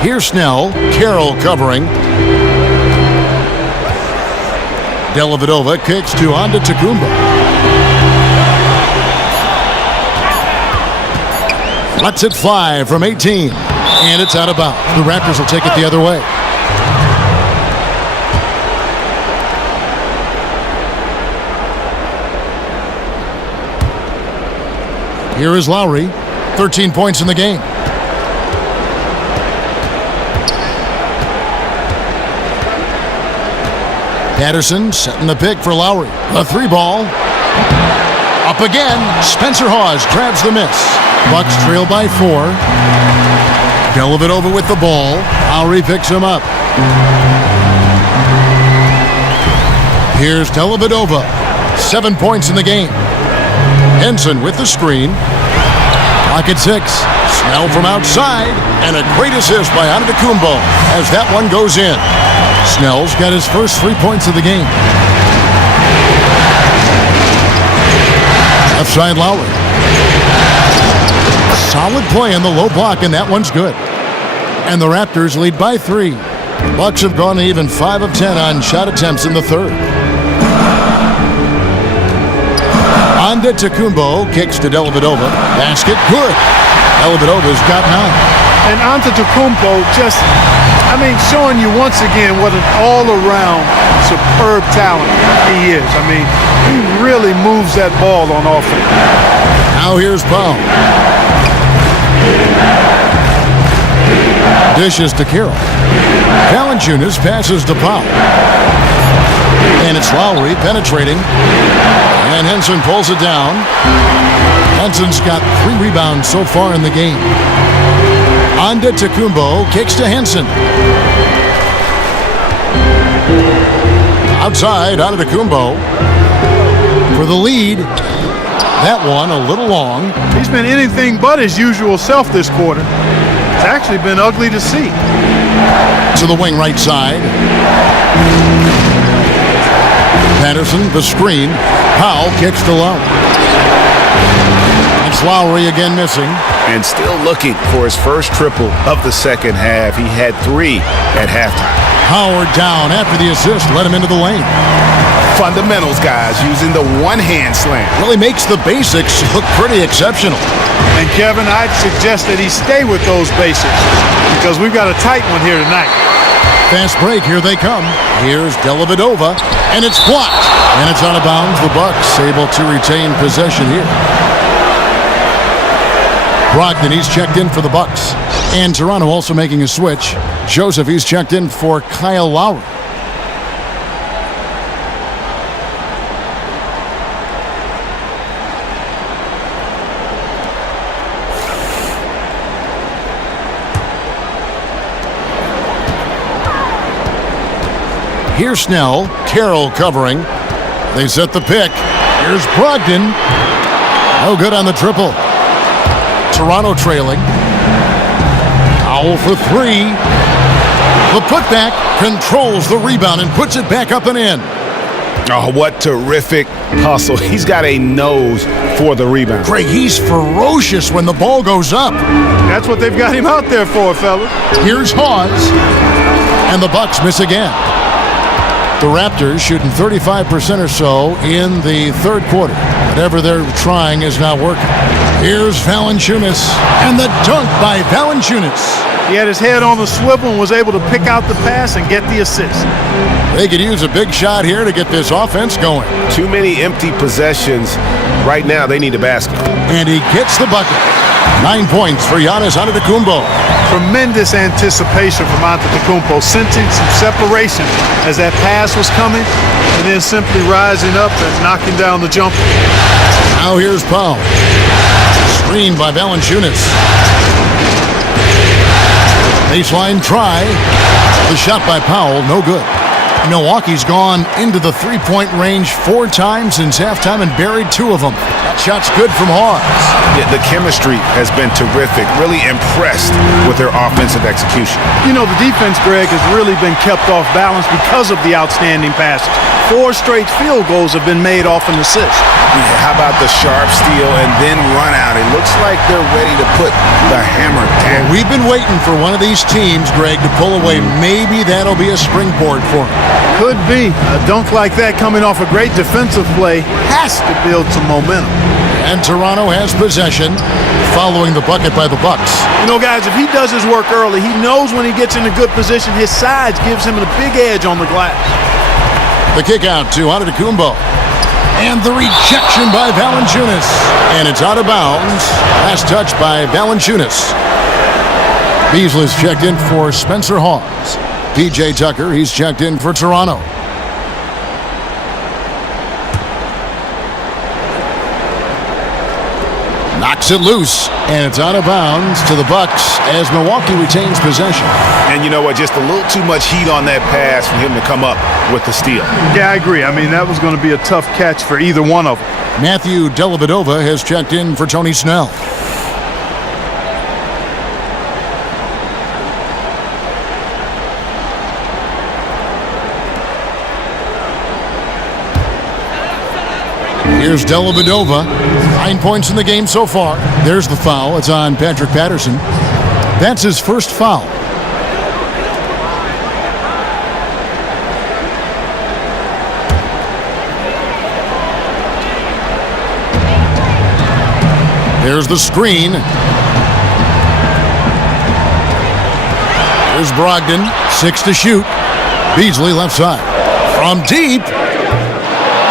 Here's Snell. Carroll covering. Dellavedova kicks to Antetokounmpo. Lets it fly from 18. And it's out of bounds. The Raptors will take it the other way. Here is Lowry. 13 points in the game. Patterson setting the pick for Lowry. A 3-ball. Up again. Spencer Hawes grabs the miss. Bucks trail by 4. Dellavedova with the ball. Lowry picks him up. Here's Dellavedova. 7 points in the game. Henson with the screen. Clock at 6. Snell from outside. And a great assist by Antetokounmpo as that one goes in. Snell's got his first 3 points of the game. Left side Lowry. Solid play in the low block, and that one's good. And the Raptors lead by 3. Bucks have gone even 5 of 10 on shot attempts in the third. Antetokounmpo kicks to Dellavedova. Basket good. Dellavedova's got 9. And Antetokounmpo just, showing you once again what an all-around superb talent he is. He really moves that ball on offense. Now here's Powell. Dishes to Carroll. Valanciunas passes to Powell. And it's Lowry penetrating. And Henson pulls it down. Henson's got 3 rebounds so far in the game. Antetokounmpo kicks to Henson. Outside, Antetokounmpo for the lead. That one a little long. He's been anything but his usual self this quarter. It's actually been ugly to see. To the wing right side. Patterson, the screen. Powell kicks to Lowry. It's Lowry again missing. And still looking for his first triple of the second half. He had 3 at halftime. Howard down after the assist. Let him into the lane. Fundamentals, guys, using the one-hand slam. Really makes the basics look pretty exceptional. And Kevin, I'd suggest that he stay with those basics because we've got a tight one here tonight. Fast break, here they come. Here's Dellavedova, and it's blocked. And it's out of bounds. The Bucks able to retain possession here. Brogdon, he's checked in for the Bucks. And Toronto also making a switch. Joseph, he's checked in for Kyle Lowry. Here's Snell. Carroll covering. They set the pick. Here's Brogdon. No good on the triple. Toronto trailing. Powell for 3. The putback controls the rebound and puts it back up and in. Oh, what terrific hustle. He's got a nose for the rebound. Craig, he's ferocious when the ball goes up. That's what they've got him out there for, fellas. Here's Hawes. And the Bucks miss again. The Raptors shooting 35% or so in the third quarter. Whatever they're trying is not working. Here's Valanciunas, and the dunk by Valanciunas. He had his head on the swivel and was able to pick out the pass and get the assist. They could use a big shot here to get this offense going. Too many empty possessions. Right now, they need a basket. And he gets the bucket. 9 points for Giannis Antetokounmpo. Tremendous anticipation from Antetokounmpo, sensing some separation as that pass was coming, and then simply rising up and knocking down the jumper. Now here's Powell. Screened by Valanciunas. Baseline try. The shot by Powell, no good. Milwaukee's gone into the three-point range 4 times since halftime and buried 2 of them. That shot's good from Hawes. Yeah, the chemistry has been terrific. Really impressed with their offensive execution. You know, the defense, Greg, has really been kept off balance because of the outstanding passes. 4 straight field goals have been made off an assist. Yeah, how about the sharp steal and then run out? It looks like they're ready to put the hammer down. Well, we've been waiting for one of these teams, Greg, to pull away. Maybe that'll be a springboard for them. Could be. A dunk like that coming off a great defensive play has to build some momentum. And Toronto has possession following the bucket by the Bucks. You know, guys, if he does his work early, he knows when he gets in a good position, his size gives him a big edge on the glass. The kick out to Antetokounmpo. And the rejection by Valanciunas. And it's out of bounds. Last touch by Valanciunas. Beasley's checked in for Spencer Hawes. P.J. Tucker, he's checked in for Toronto. Knocks it loose, and it's out of bounds to the Bucks as Milwaukee retains possession. And you know what? Just a little too much heat on that pass for him to come up with the steal. Yeah, I agree. I mean, that was going to be a tough catch for either one of them. Matthew Dellavedova has checked in for Tony Snell. Here's Dellavedova. 9 points in the game so far. There's the foul. It's on Patrick Patterson. That's his first foul. There's the screen. Here's Brogdon. 6 to shoot. Beasley left side. From deep.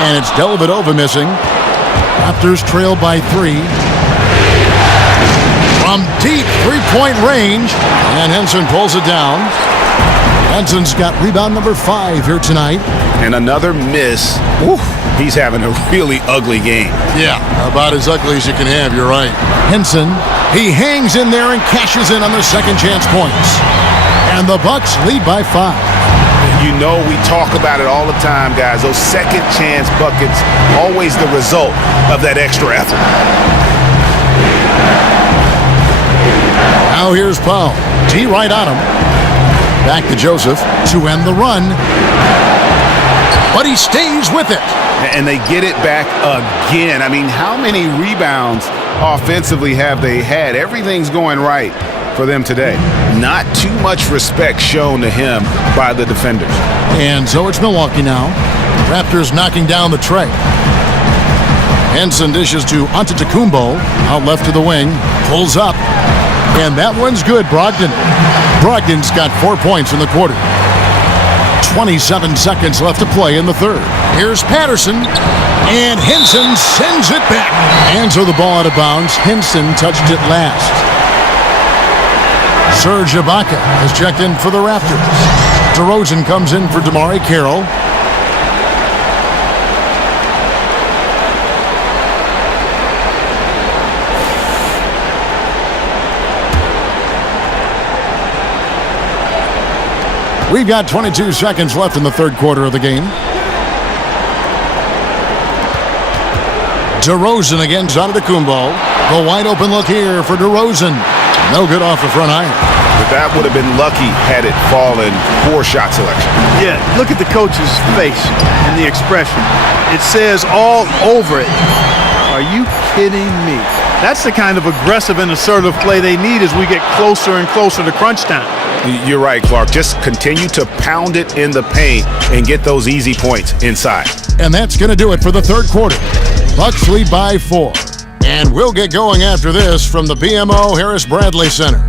And it's Dellavedova missing. Raptors trail by 3. From deep three-point range. And Henson pulls it down. Henson's got rebound number 5 here tonight. And another miss. Oof. He's having a really ugly game. Yeah, about as ugly as you can have, you're right. Henson, he hangs in there and cashes in on the second chance points. And the Bucks lead by 5. You know, we talk about it all the time, guys. Those second chance buckets, always the result of that extra effort. Now here's Powell. T right on him. Back to Joseph to end the run. But he stays with it. And they get it back again. I mean, how many rebounds offensively have they had? Everything's going right for them today. Not too much respect shown to him by the defenders. And so it's Milwaukee now. Raptors knocking down the tray. Henson dishes to Antetokounmpo. Out left to the wing. Pulls up. And that one's good, Brogdon. Brogdon's got 4 points in the quarter. 27 seconds left to play in the third. Here's Patterson. And Henson sends it back. And so the ball out of bounds. Henson touched it last. Serge Ibaka has checked in for the Raptors. DeRozan comes in for DeMarre Carroll. We've got 22 seconds left in the third quarter of the game. DeRozan against Antetokounmpo. The wide open look here for DeRozan. No good off the front iron. But that would have been lucky had it fallen. Poor shot selection. Yeah, look at the coach's face and the expression. It says all over it. Are you kidding me? That's the kind of aggressive and assertive play they need as we get closer and closer to crunch time. You're right, Clark. Just continue to pound it in the paint and get those easy points inside. And that's going to do it for the third quarter. Bucks lead by 4. And we'll get going after this from the BMO Harris Bradley Center.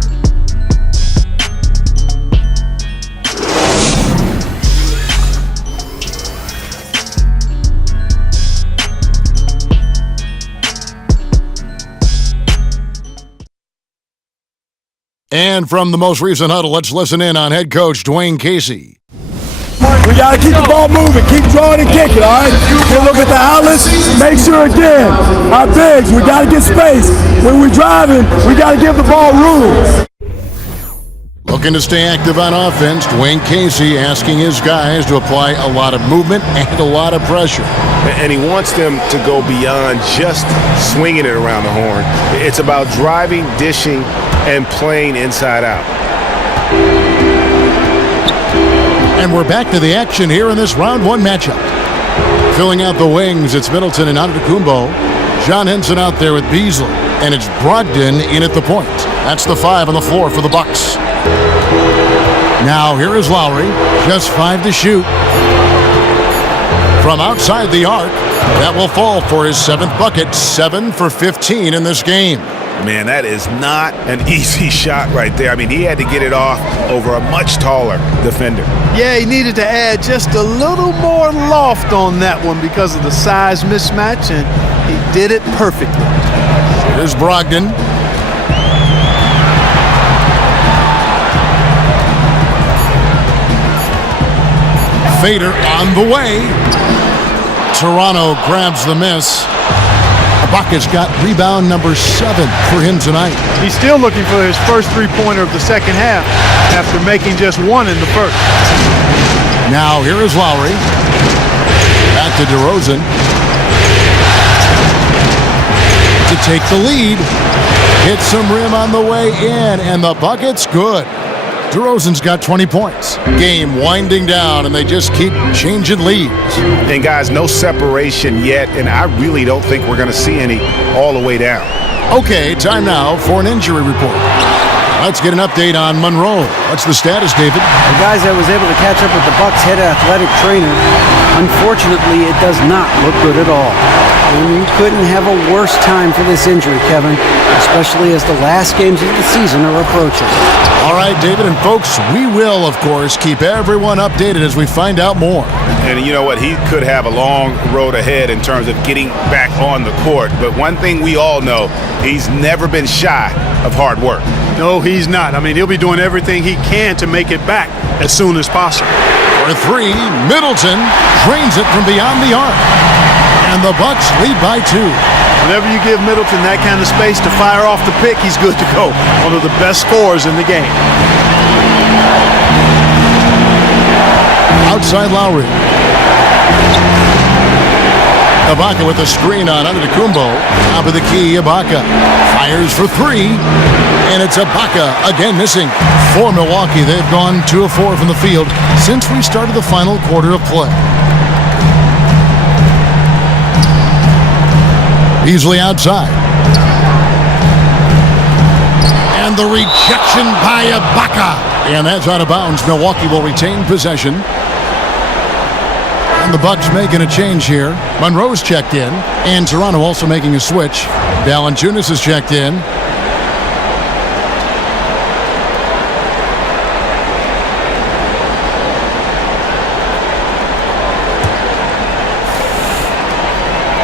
And from the most recent huddle, let's listen in on head coach Dwayne Casey. We got to keep the ball moving, keep drawing and kicking, all right? Then look at the outlets, make sure again, our bigs, we got to get space. When we're driving, we got to give the ball room. Looking to stay active on offense, Dwayne Casey asking his guys to apply a lot of movement and a lot of pressure. And he wants them to go beyond just swinging it around the horn. It's about driving, dishing, and playing inside out. And we're back to the action here in this round one matchup. Filling out the wings, it's Middleton and Antetokounmpo. John Henson out there with Beasley. And it's Brogdon in at the point. That's the 5 on the floor for the Bucks. Now here is Lowry. Just 5 to shoot. From outside the arc. That will fall for his 7th bucket. 7 for 15 in this game. Man, that is not an easy shot right there. I mean, he had to get it off over a much taller defender. Yeah, he needed to add just a little more loft on that one because of the size mismatch, and he did it perfectly. Here's Brogdon. Fader on the way. Toronto grabs the miss. Ibaka's got rebound number 7 for him tonight. He's still looking for his first three-pointer of the second half after making just 1 in the first. Now here is Lowry. Back to DeRozan. To take the lead. Hit some rim on the way in, and the bucket's good. DeRozan's got 20 points. Game winding down, and they just keep changing leads. And guys, no separation yet, and I really don't think we're going to see any all the way down. Okay, time now for an injury report. Let's get an update on Monroe. What's the status, David? Well, guys, I was able to catch up with the Bucks head athletic trainer. Unfortunately, it does not look good at all. And you couldn't have a worse time for this injury, Kevin, especially as the last games of the season are approaching. All right, David and folks, we will, of course, keep everyone updated as we find out more. And you know what? He could have a long road ahead in terms of getting back on the court. But one thing we all know, he's never been shy of hard work. No, he's not. I mean, he'll be doing everything he can to make it back as soon as possible. For 3, Middleton drains it from beyond the arc. And the Bucks lead by 2. Whenever you give Middleton that kind of space to fire off the pick, he's good to go. One of the best scorers in the game. Outside Lowry. Ibaka with a screen on Antetokounmpo. Top of the key, Ibaka fires for 3. And it's Ibaka again missing. For Milwaukee, they've gone 2 of 4 from the field since we started the final quarter of play. Beasley outside. And the rejection by Ibaka. And that's out of bounds. Milwaukee will retain possession. And the Bucks making a change here. Monroe's checked in. And Toronto also making a switch. Valanciunas is checked in.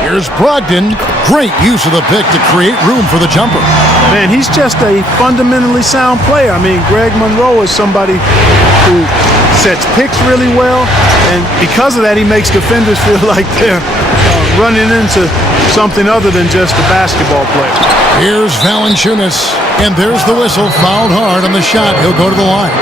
Here's Brogdon. Great use of the pick to create room for the jumper. Man, he's just a fundamentally sound player. I mean, Greg Monroe is somebody who sets picks really well, and because of that, he makes defenders feel like they're running into something other than just a basketball player. Here's Valanciunas, and there's the whistle. Fouled hard on the shot. He'll go to the line.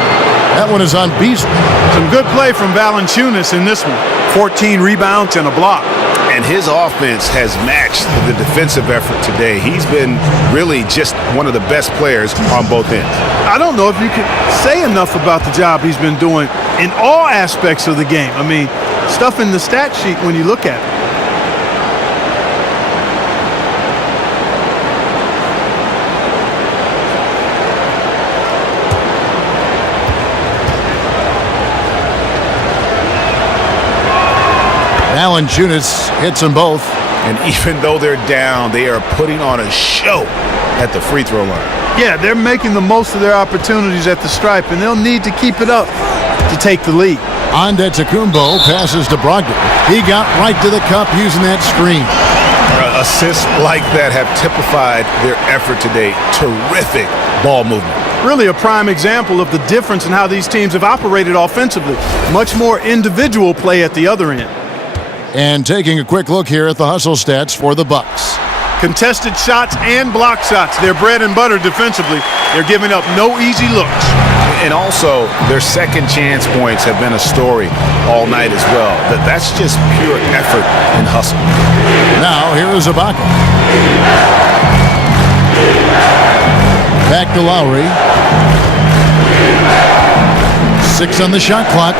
That one is on Beasley. Some good play from Valanciunas in this one. 14 rebounds and a block. And his offense has matched the defensive effort today. He's been really just one of the best players on both ends. I don't know if you can say enough about the job he's been doing in all aspects of the game. I mean, stuff in the stat sheet when you look at it. Valanciunas hits them both. And even though they're down, they are putting on a show at the free throw line. Yeah, they're making the most of their opportunities at the stripe, and they'll need to keep it up to take the lead. Antetokounmpo passes to Brogdon. He got right to the cup using that screen. Assists like that have typified their effort today. Terrific ball movement. Really a prime example of the difference in how these teams have operated offensively. Much more individual play at the other end. And taking a quick look here at the hustle stats for the Bucks. Contested shots and block shots. They're bread and butter defensively. They're giving up no easy looks. And also, their second chance points have been a story all night as well. That's just pure effort and hustle. Now, here is Ibaka. Back to Lowry. 6 on the shot clock.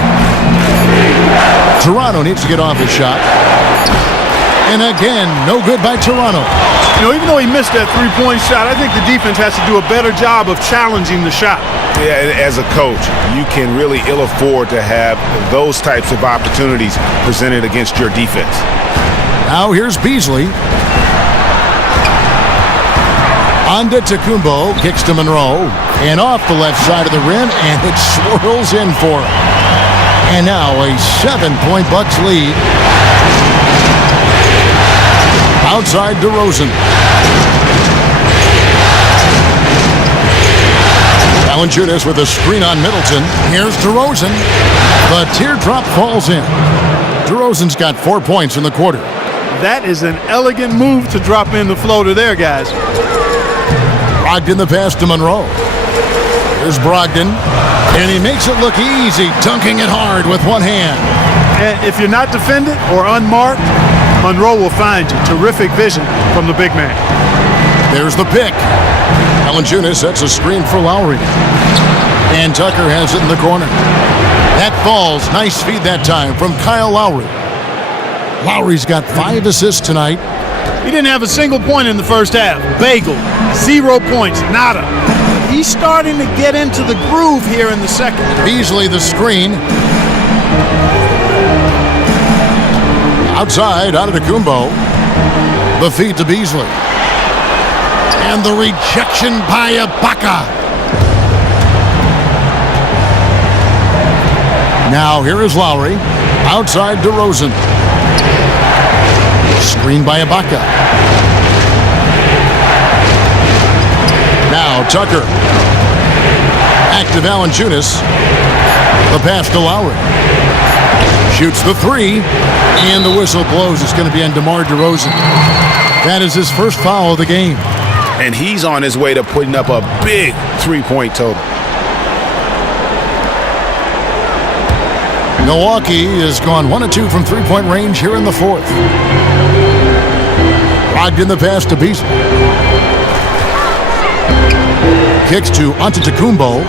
Toronto needs to get off his shot. And again, no good by Toronto. You know, even though he missed that three-point shot, I think the defense has to do a better job of challenging the shot. Yeah, as a coach, you can really ill afford to have those types of opportunities presented against your defense. Now here's Beasley. Antetokounmpo kicks to Monroe. And off the left side of the rim, and it swirls in for him. And now a 7-point Bucks lead. Outside DeRozan. Valanciunas with a screen on Middleton. Here's DeRozan. The teardrop falls in. DeRozan's got 4 points in the quarter. That is an elegant move to drop in the floater there, guys. Brogdon the pass to Monroe. Here's Brogdon. And he makes it look easy, dunking it hard with one hand. And if you're not defended or unmarked, Monroe will find you. Terrific vision from the big man. There's the pick. Valanciunas sets a screen for Lowry. And Tucker has it in the corner. That falls. Nice feed that time from Kyle Lowry. Lowry's got 5 assists tonight. He didn't have a single point in the first half. Bagel. 0 points. Nada. He's starting to get into the groove here in the second. Beasley the screen. Outside, Antetokounmpo. The feed to Beasley. And the rejection by Ibaka. Now here is Lowry. Outside DeRozan. Screen by Ibaka. Now Tucker. Back to Valanciunas. The pass to Lowry. Shoots the 3. And the whistle blows. It's going to be on DeMar DeRozan. That is his first foul of the game. And he's on his way to putting up a big 3-point total. Milwaukee has gone 1 of 2 from 3-point range here in the fourth. Brogdon the pass to Beasley. Kicks to Antetokounmpo.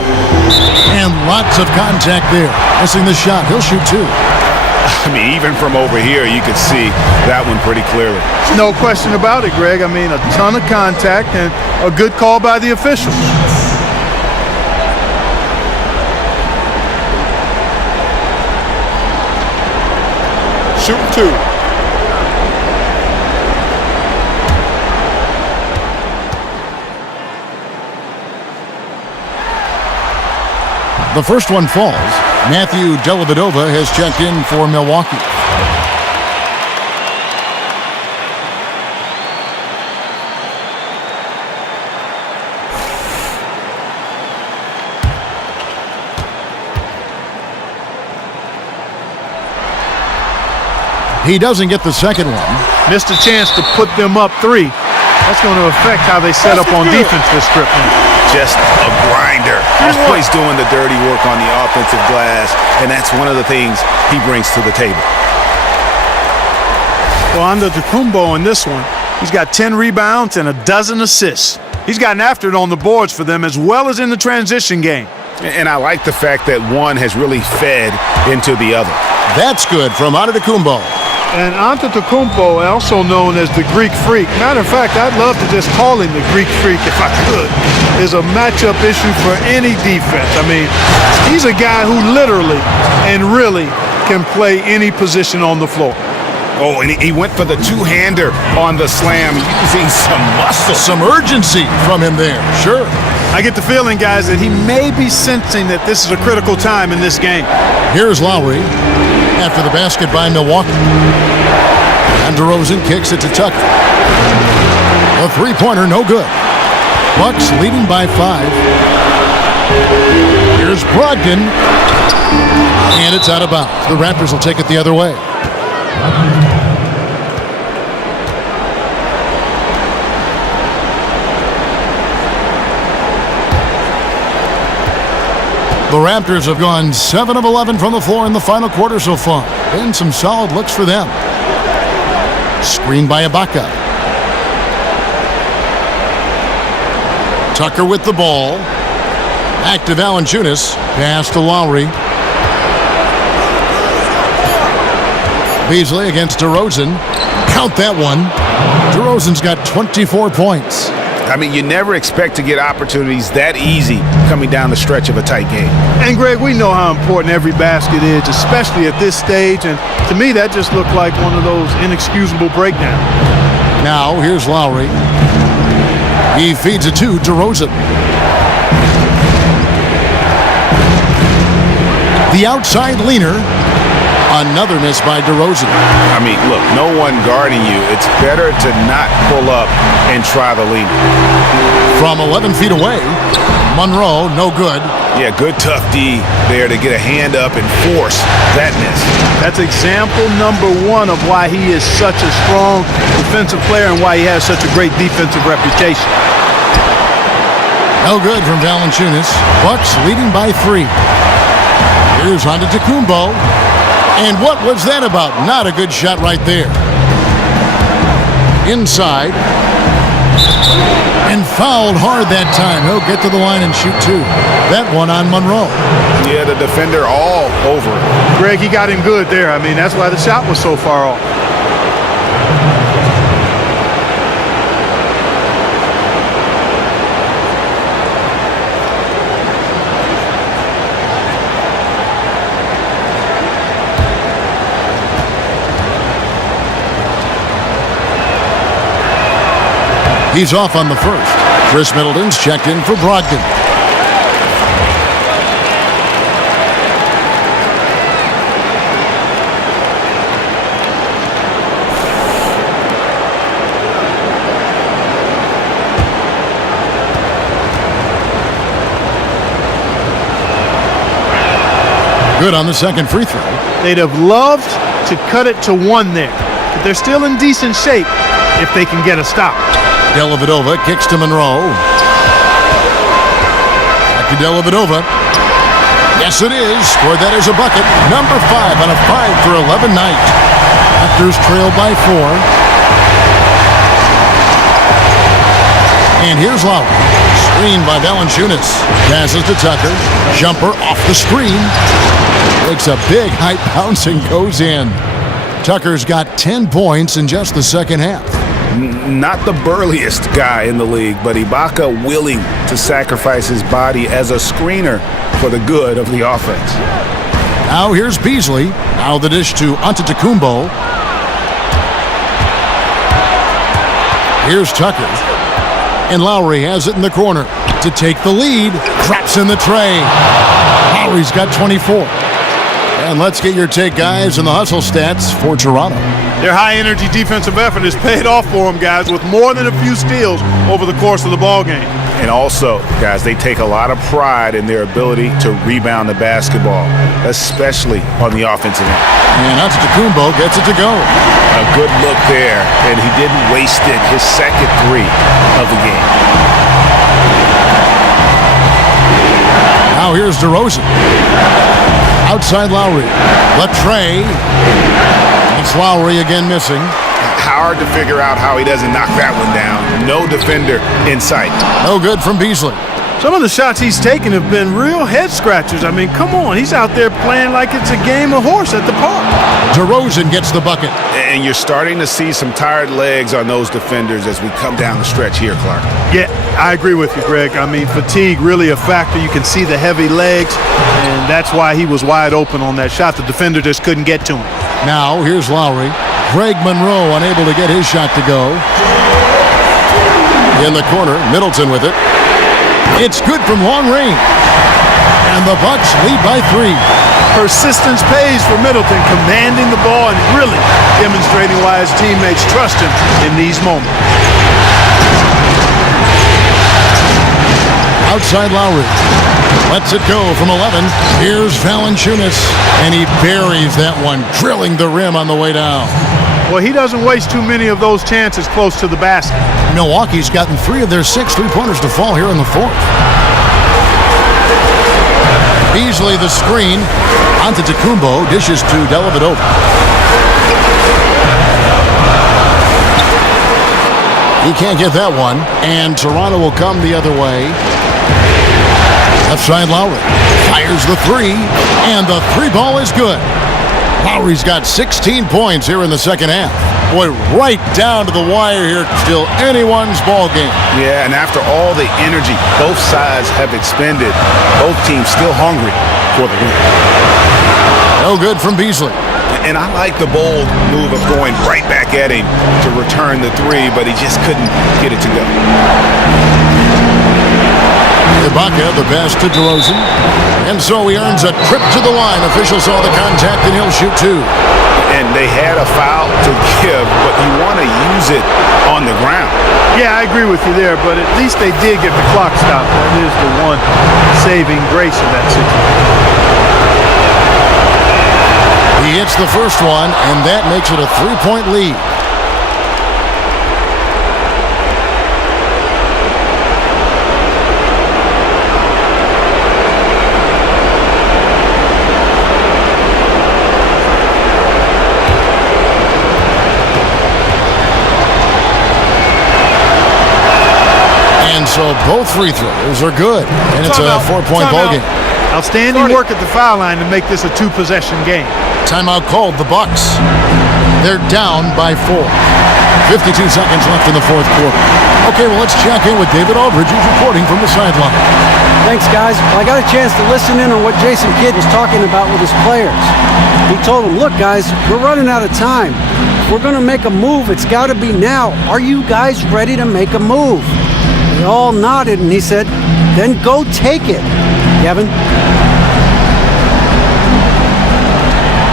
And lots of contact there. Missing the shot. He'll shoot 2. I mean, even from over here, you could see that one pretty clearly. No question about it, Greg. I mean, a ton of contact and a good call by the officials. Shooting 2. The first one falls. Matthew Dellavedova has checked in for Milwaukee. He doesn't get the second one. Missed a chance to put them up 3. That's going to affect how they set up on defense this trip. Just a grinder. Always doing the dirty work on the offensive glass, and that's one of the things he brings to the table. Well, Antetokounmpo in this one, he's got 10 rebounds and a dozen assists. He's gotten after it on the boards for them as well as in the transition game. And I like the fact that one has really fed into the other. That's good from Antetokounmpo. And Antetokounmpo, also known as the Greek Freak. Matter of fact, I'd love to just call him the Greek Freak if I could. Is a matchup issue for any defense. I mean, he's a guy who literally and really can play any position on the floor. Oh, and he went for the two-hander on the slam, using some muscle. Some urgency from him there, sure. I get the feeling, guys, that he may be sensing that this is a critical time in this game. Here's Lowry after the basket by Milwaukee. And DeRozan kicks it to Tucker. A three-pointer, no good. Bucks leading by 5. Here's Brogdon. And it's out of bounds. The Raptors will take it the other way. The Raptors have gone 7 of 11 from the floor in the final quarter so far. Been some solid looks for them. Screen by Ibaka. Tucker with the ball. Back to Valanciunas. Pass to Lowry. Beasley against DeRozan. Count that one. DeRozan's got 24 points. I mean, you never expect to get opportunities that easy coming down the stretch of a tight game. And, Greg, we know how important every basket is, especially at this stage. And to me, that just looked like one of those inexcusable breakdowns. Now, here's Lowry. He feeds it to DeRozan. The outside leaner. Another miss by DeRozan. I mean, look, no one guarding you. It's better to not pull up and try the lead. From 11 feet away, Monroe, no good. Yeah, good tough D there to get a hand up and force that miss. That's example number 1 of why he is such a strong defensive player and why he has such a great defensive reputation. No good from Valanciunas. Bucks leading by 3. Here's Antetokounmpo. And what was that about? Not a good shot right there. Inside. And fouled hard that time. He'll get to the line and shoot 2. That one on Monroe. Yeah, the defender all over it. Greg, he got him good there. I mean, that's why the shot was so far off. He's off on the first. Chris Middleton's checked in for Brogdon. Good on the second free throw. They'd have loved to cut it to 1 there, but they're still in decent shape if they can get a stop. Dellavedova kicks to Monroe. Back to Dellavedova. Yes, it is. Scored that as a bucket. Number 5 on a 5 for 11 night. Raptors trail by 4. And here's Lowry. Screen by Valanciunas. Passes to Tucker. Jumper off the screen. Takes a big height bounce and goes in. Tucker's got 10 points in just the second half. Not the burliest guy in the league, but Ibaka willing to sacrifice his body as a screener for the good of the offense. Now here's Beasley. Now the dish to Antetokounmpo. Here's Tucker. And Lowry has it in the corner to take the lead. Drops in the tray. Lowry's got 24. And let's get your take, guys, in the hustle stats for Toronto. Their high-energy defensive effort has paid off for them, guys, with more than a few steals over the course of the ballgame. And also, guys, they take a lot of pride in their ability to rebound the basketball, especially on the offensive end. And Antetokounmpo gets it to go. A good look there, and he didn't waste it. His second 3 of the game. Now here's DeRozan. Outside Lowry. Latrey. It's Lowry again missing. Hard to figure out how he doesn't knock that one down. No defender in sight. No good from Beasley. Some of the shots he's taken have been real head scratchers. I mean, come on. He's out there playing like it's a game of horse at the park. DeRozan gets the bucket. And you're starting to see some tired legs on those defenders as we come down the stretch here, Clark. Yeah, I agree with you, Greg. I mean, fatigue really a factor. You can see the heavy legs, and that's why he was wide open on that shot. The defender just couldn't get to him. Now, here's Lowry. Greg Monroe unable to get his shot to go. In the corner, Middleton with it. It's good from long range. And the Bucks lead by 3. Persistence pays for Middleton, commanding the ball and really demonstrating why his teammates trust him in these moments. Outside Lowry. Lets it go from 11. Here's Valanciunas. And he buries that one, drilling the rim on the way down. Well, he doesn't waste too many of those chances close to the basket. Milwaukee's gotten 3 of their 6 3-pointers to fall here in the fourth. Beasley the screen. Antetokounmpo dishes to Dellavedova. He can't get that one, and Toronto will come the other way. Left side Lowry fires the three, and the three ball is good. Lowry's got 16 points here in the second half. Boy, right down to the wire here. Still anyone's ball game. Yeah, and after all the energy both sides have expended, both teams still hungry for the win. No good from Beasley. And I like the bold move of going right back at him to return the three, but he just couldn't get it to go. Ibaka, the pass to DeRozan. And so he earns a trip to the line. Officials saw the contact, and he'll shoot two. And they had a foul to give, but you want to use it on the ground. Yeah, I agree with you there, but at least they did get the clock stopped. That is the one saving grace of that situation. He hits the first one, and that makes it a three-point lead. And so both free throws are good, and it's a four-point ballgame. Outstanding work at the foul line to make this a two-possession game. Timeout called, the Bucks. They're down by 4. 52 seconds left in the fourth quarter. Okay, well, let's check in with David Aldridge, who's reporting from the sideline. Thanks, guys. Well, I got a chance to listen in on what Jason Kidd was talking about with his players. He told them, look, guys, we're running out of time. If we're going to make a move, it's got to be now. Are you guys ready to make a move? They all nodded, and he said, then go take it. Kevin?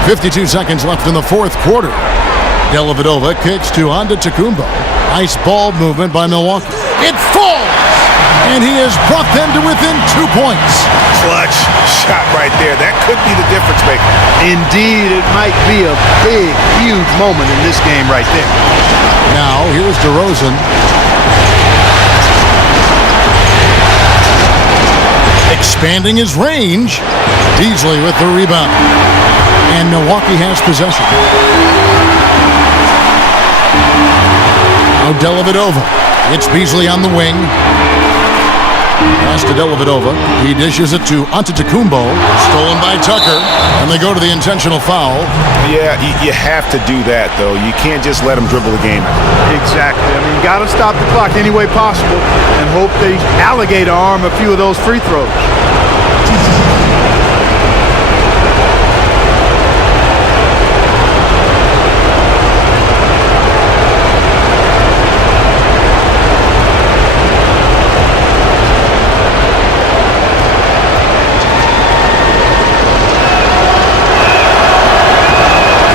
52 seconds left in the fourth quarter. Dellavedova kicks to Antetokounmpo. Nice ball movement by Milwaukee. It falls! And he has brought them to within 2 points. Clutch shot right there. That could be the difference maker. Indeed, it might be a big, huge moment in this game right there. Now, here's DeRozan. Expanding his range. Beasley with the rebound. And Milwaukee has possession. Now Dellavedova. It's Beasley on the wing. Pass to Dellavedova. He dishes it to Antetokounmpo. Stolen by Tucker. And they go to the intentional foul. Yeah, you have to do that, though. You can't just let him dribble the game out. Exactly. I mean, you got to stop the clock any way possible and hope they alligator arm a few of those free throws.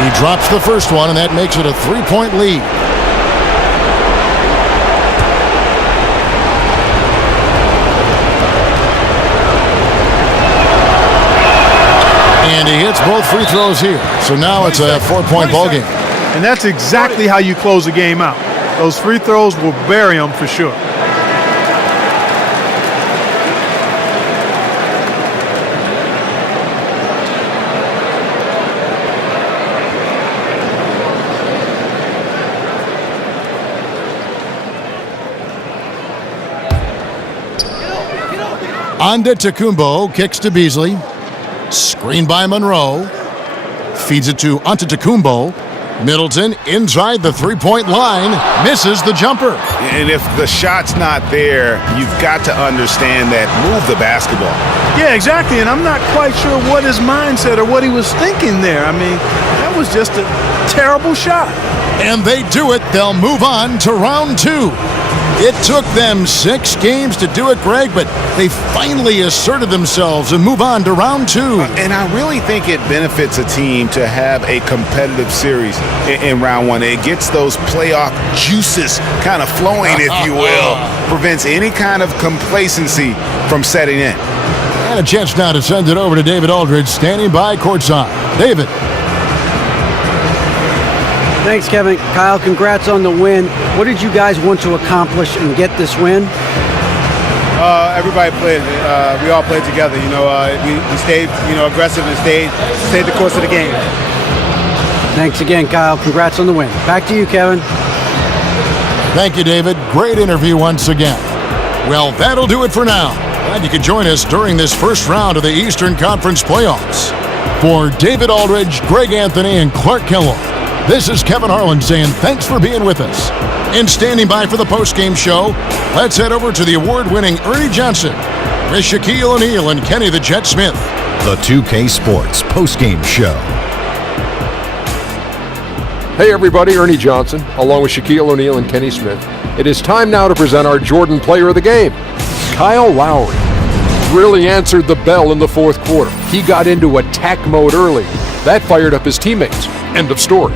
He drops the first one, and that makes it a three-point lead. And he hits both free throws here. So now it's a four-point ball game. And that's exactly how you close a game out. Those free throws will bury them for sure. Antetokounmpo kicks to Beasley. Screen by Monroe. Feeds it to Antetokounmpo. Middleton inside the three-point line. Misses the jumper. And if the shot's not there, you've got to understand that. Move the basketball. Yeah, exactly. And I'm not quite sure what his mindset or what he was thinking there. I mean, that was just a terrible shot. And they do it. They'll move on to round two. It took them 6 games to do it, Greg, but they finally asserted themselves and move on to round two. And I really think it benefits a team to have a competitive series in round one. It gets those playoff juices kind of flowing, if you will. Prevents any kind of complacency from setting in. And a chance now to send it over to David Aldridge, standing by courtside. David. Thanks, Kevin. Kyle, congrats on the win. What did you guys want to accomplish and get this win? Everybody played. We all played together. We stayed, aggressive and stayed the course of the game. Thanks again, Kyle. Congrats on the win. Back to you, Kevin. Thank you, David. Great interview once again. Well, that'll do it for now. Glad you could join us during this first round of the Eastern Conference playoffs. For David Aldridge, Greg Anthony, and Clark Kellogg, this is Kevin Harlan saying thanks for being with us. And standing by for the postgame show, let's head over to the award-winning Ernie Johnson with Shaquille O'Neal and Kenny the Jet Smith. The 2K Sports postgame show. Hey everybody, Ernie Johnson, along with Shaquille O'Neal and Kenny Smith. It is time now to present our Jordan Player of the Game. Kyle Lowry really answered the bell in the fourth quarter. He got into attack mode early. That fired up his teammates. End of story.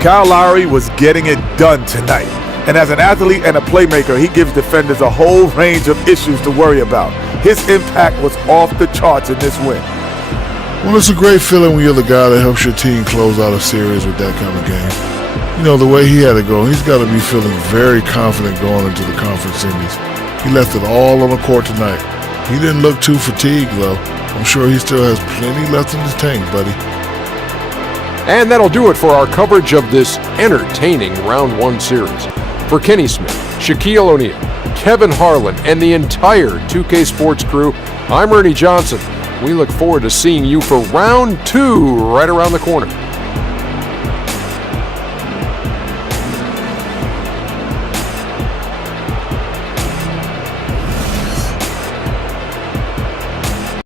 Kyle Lowry was getting it done tonight. And as an athlete and a playmaker, he gives defenders a whole range of issues to worry about. His impact was off the charts in this win. Well, it's a great feeling when you're the guy that helps your team close out a series with that kind of game. The way he had to go, he's got to be feeling very confident going into the conference semis. He left it all on the court tonight. He didn't look too fatigued, though. I'm sure he still has plenty left in his tank, buddy. And that'll do it for our coverage of this entertaining Round 1 series. For Kenny Smith, Shaquille O'Neal, Kevin Harlan, and the entire 2K Sports crew, I'm Ernie Johnson. We look forward to seeing you for Round 2 right around the corner.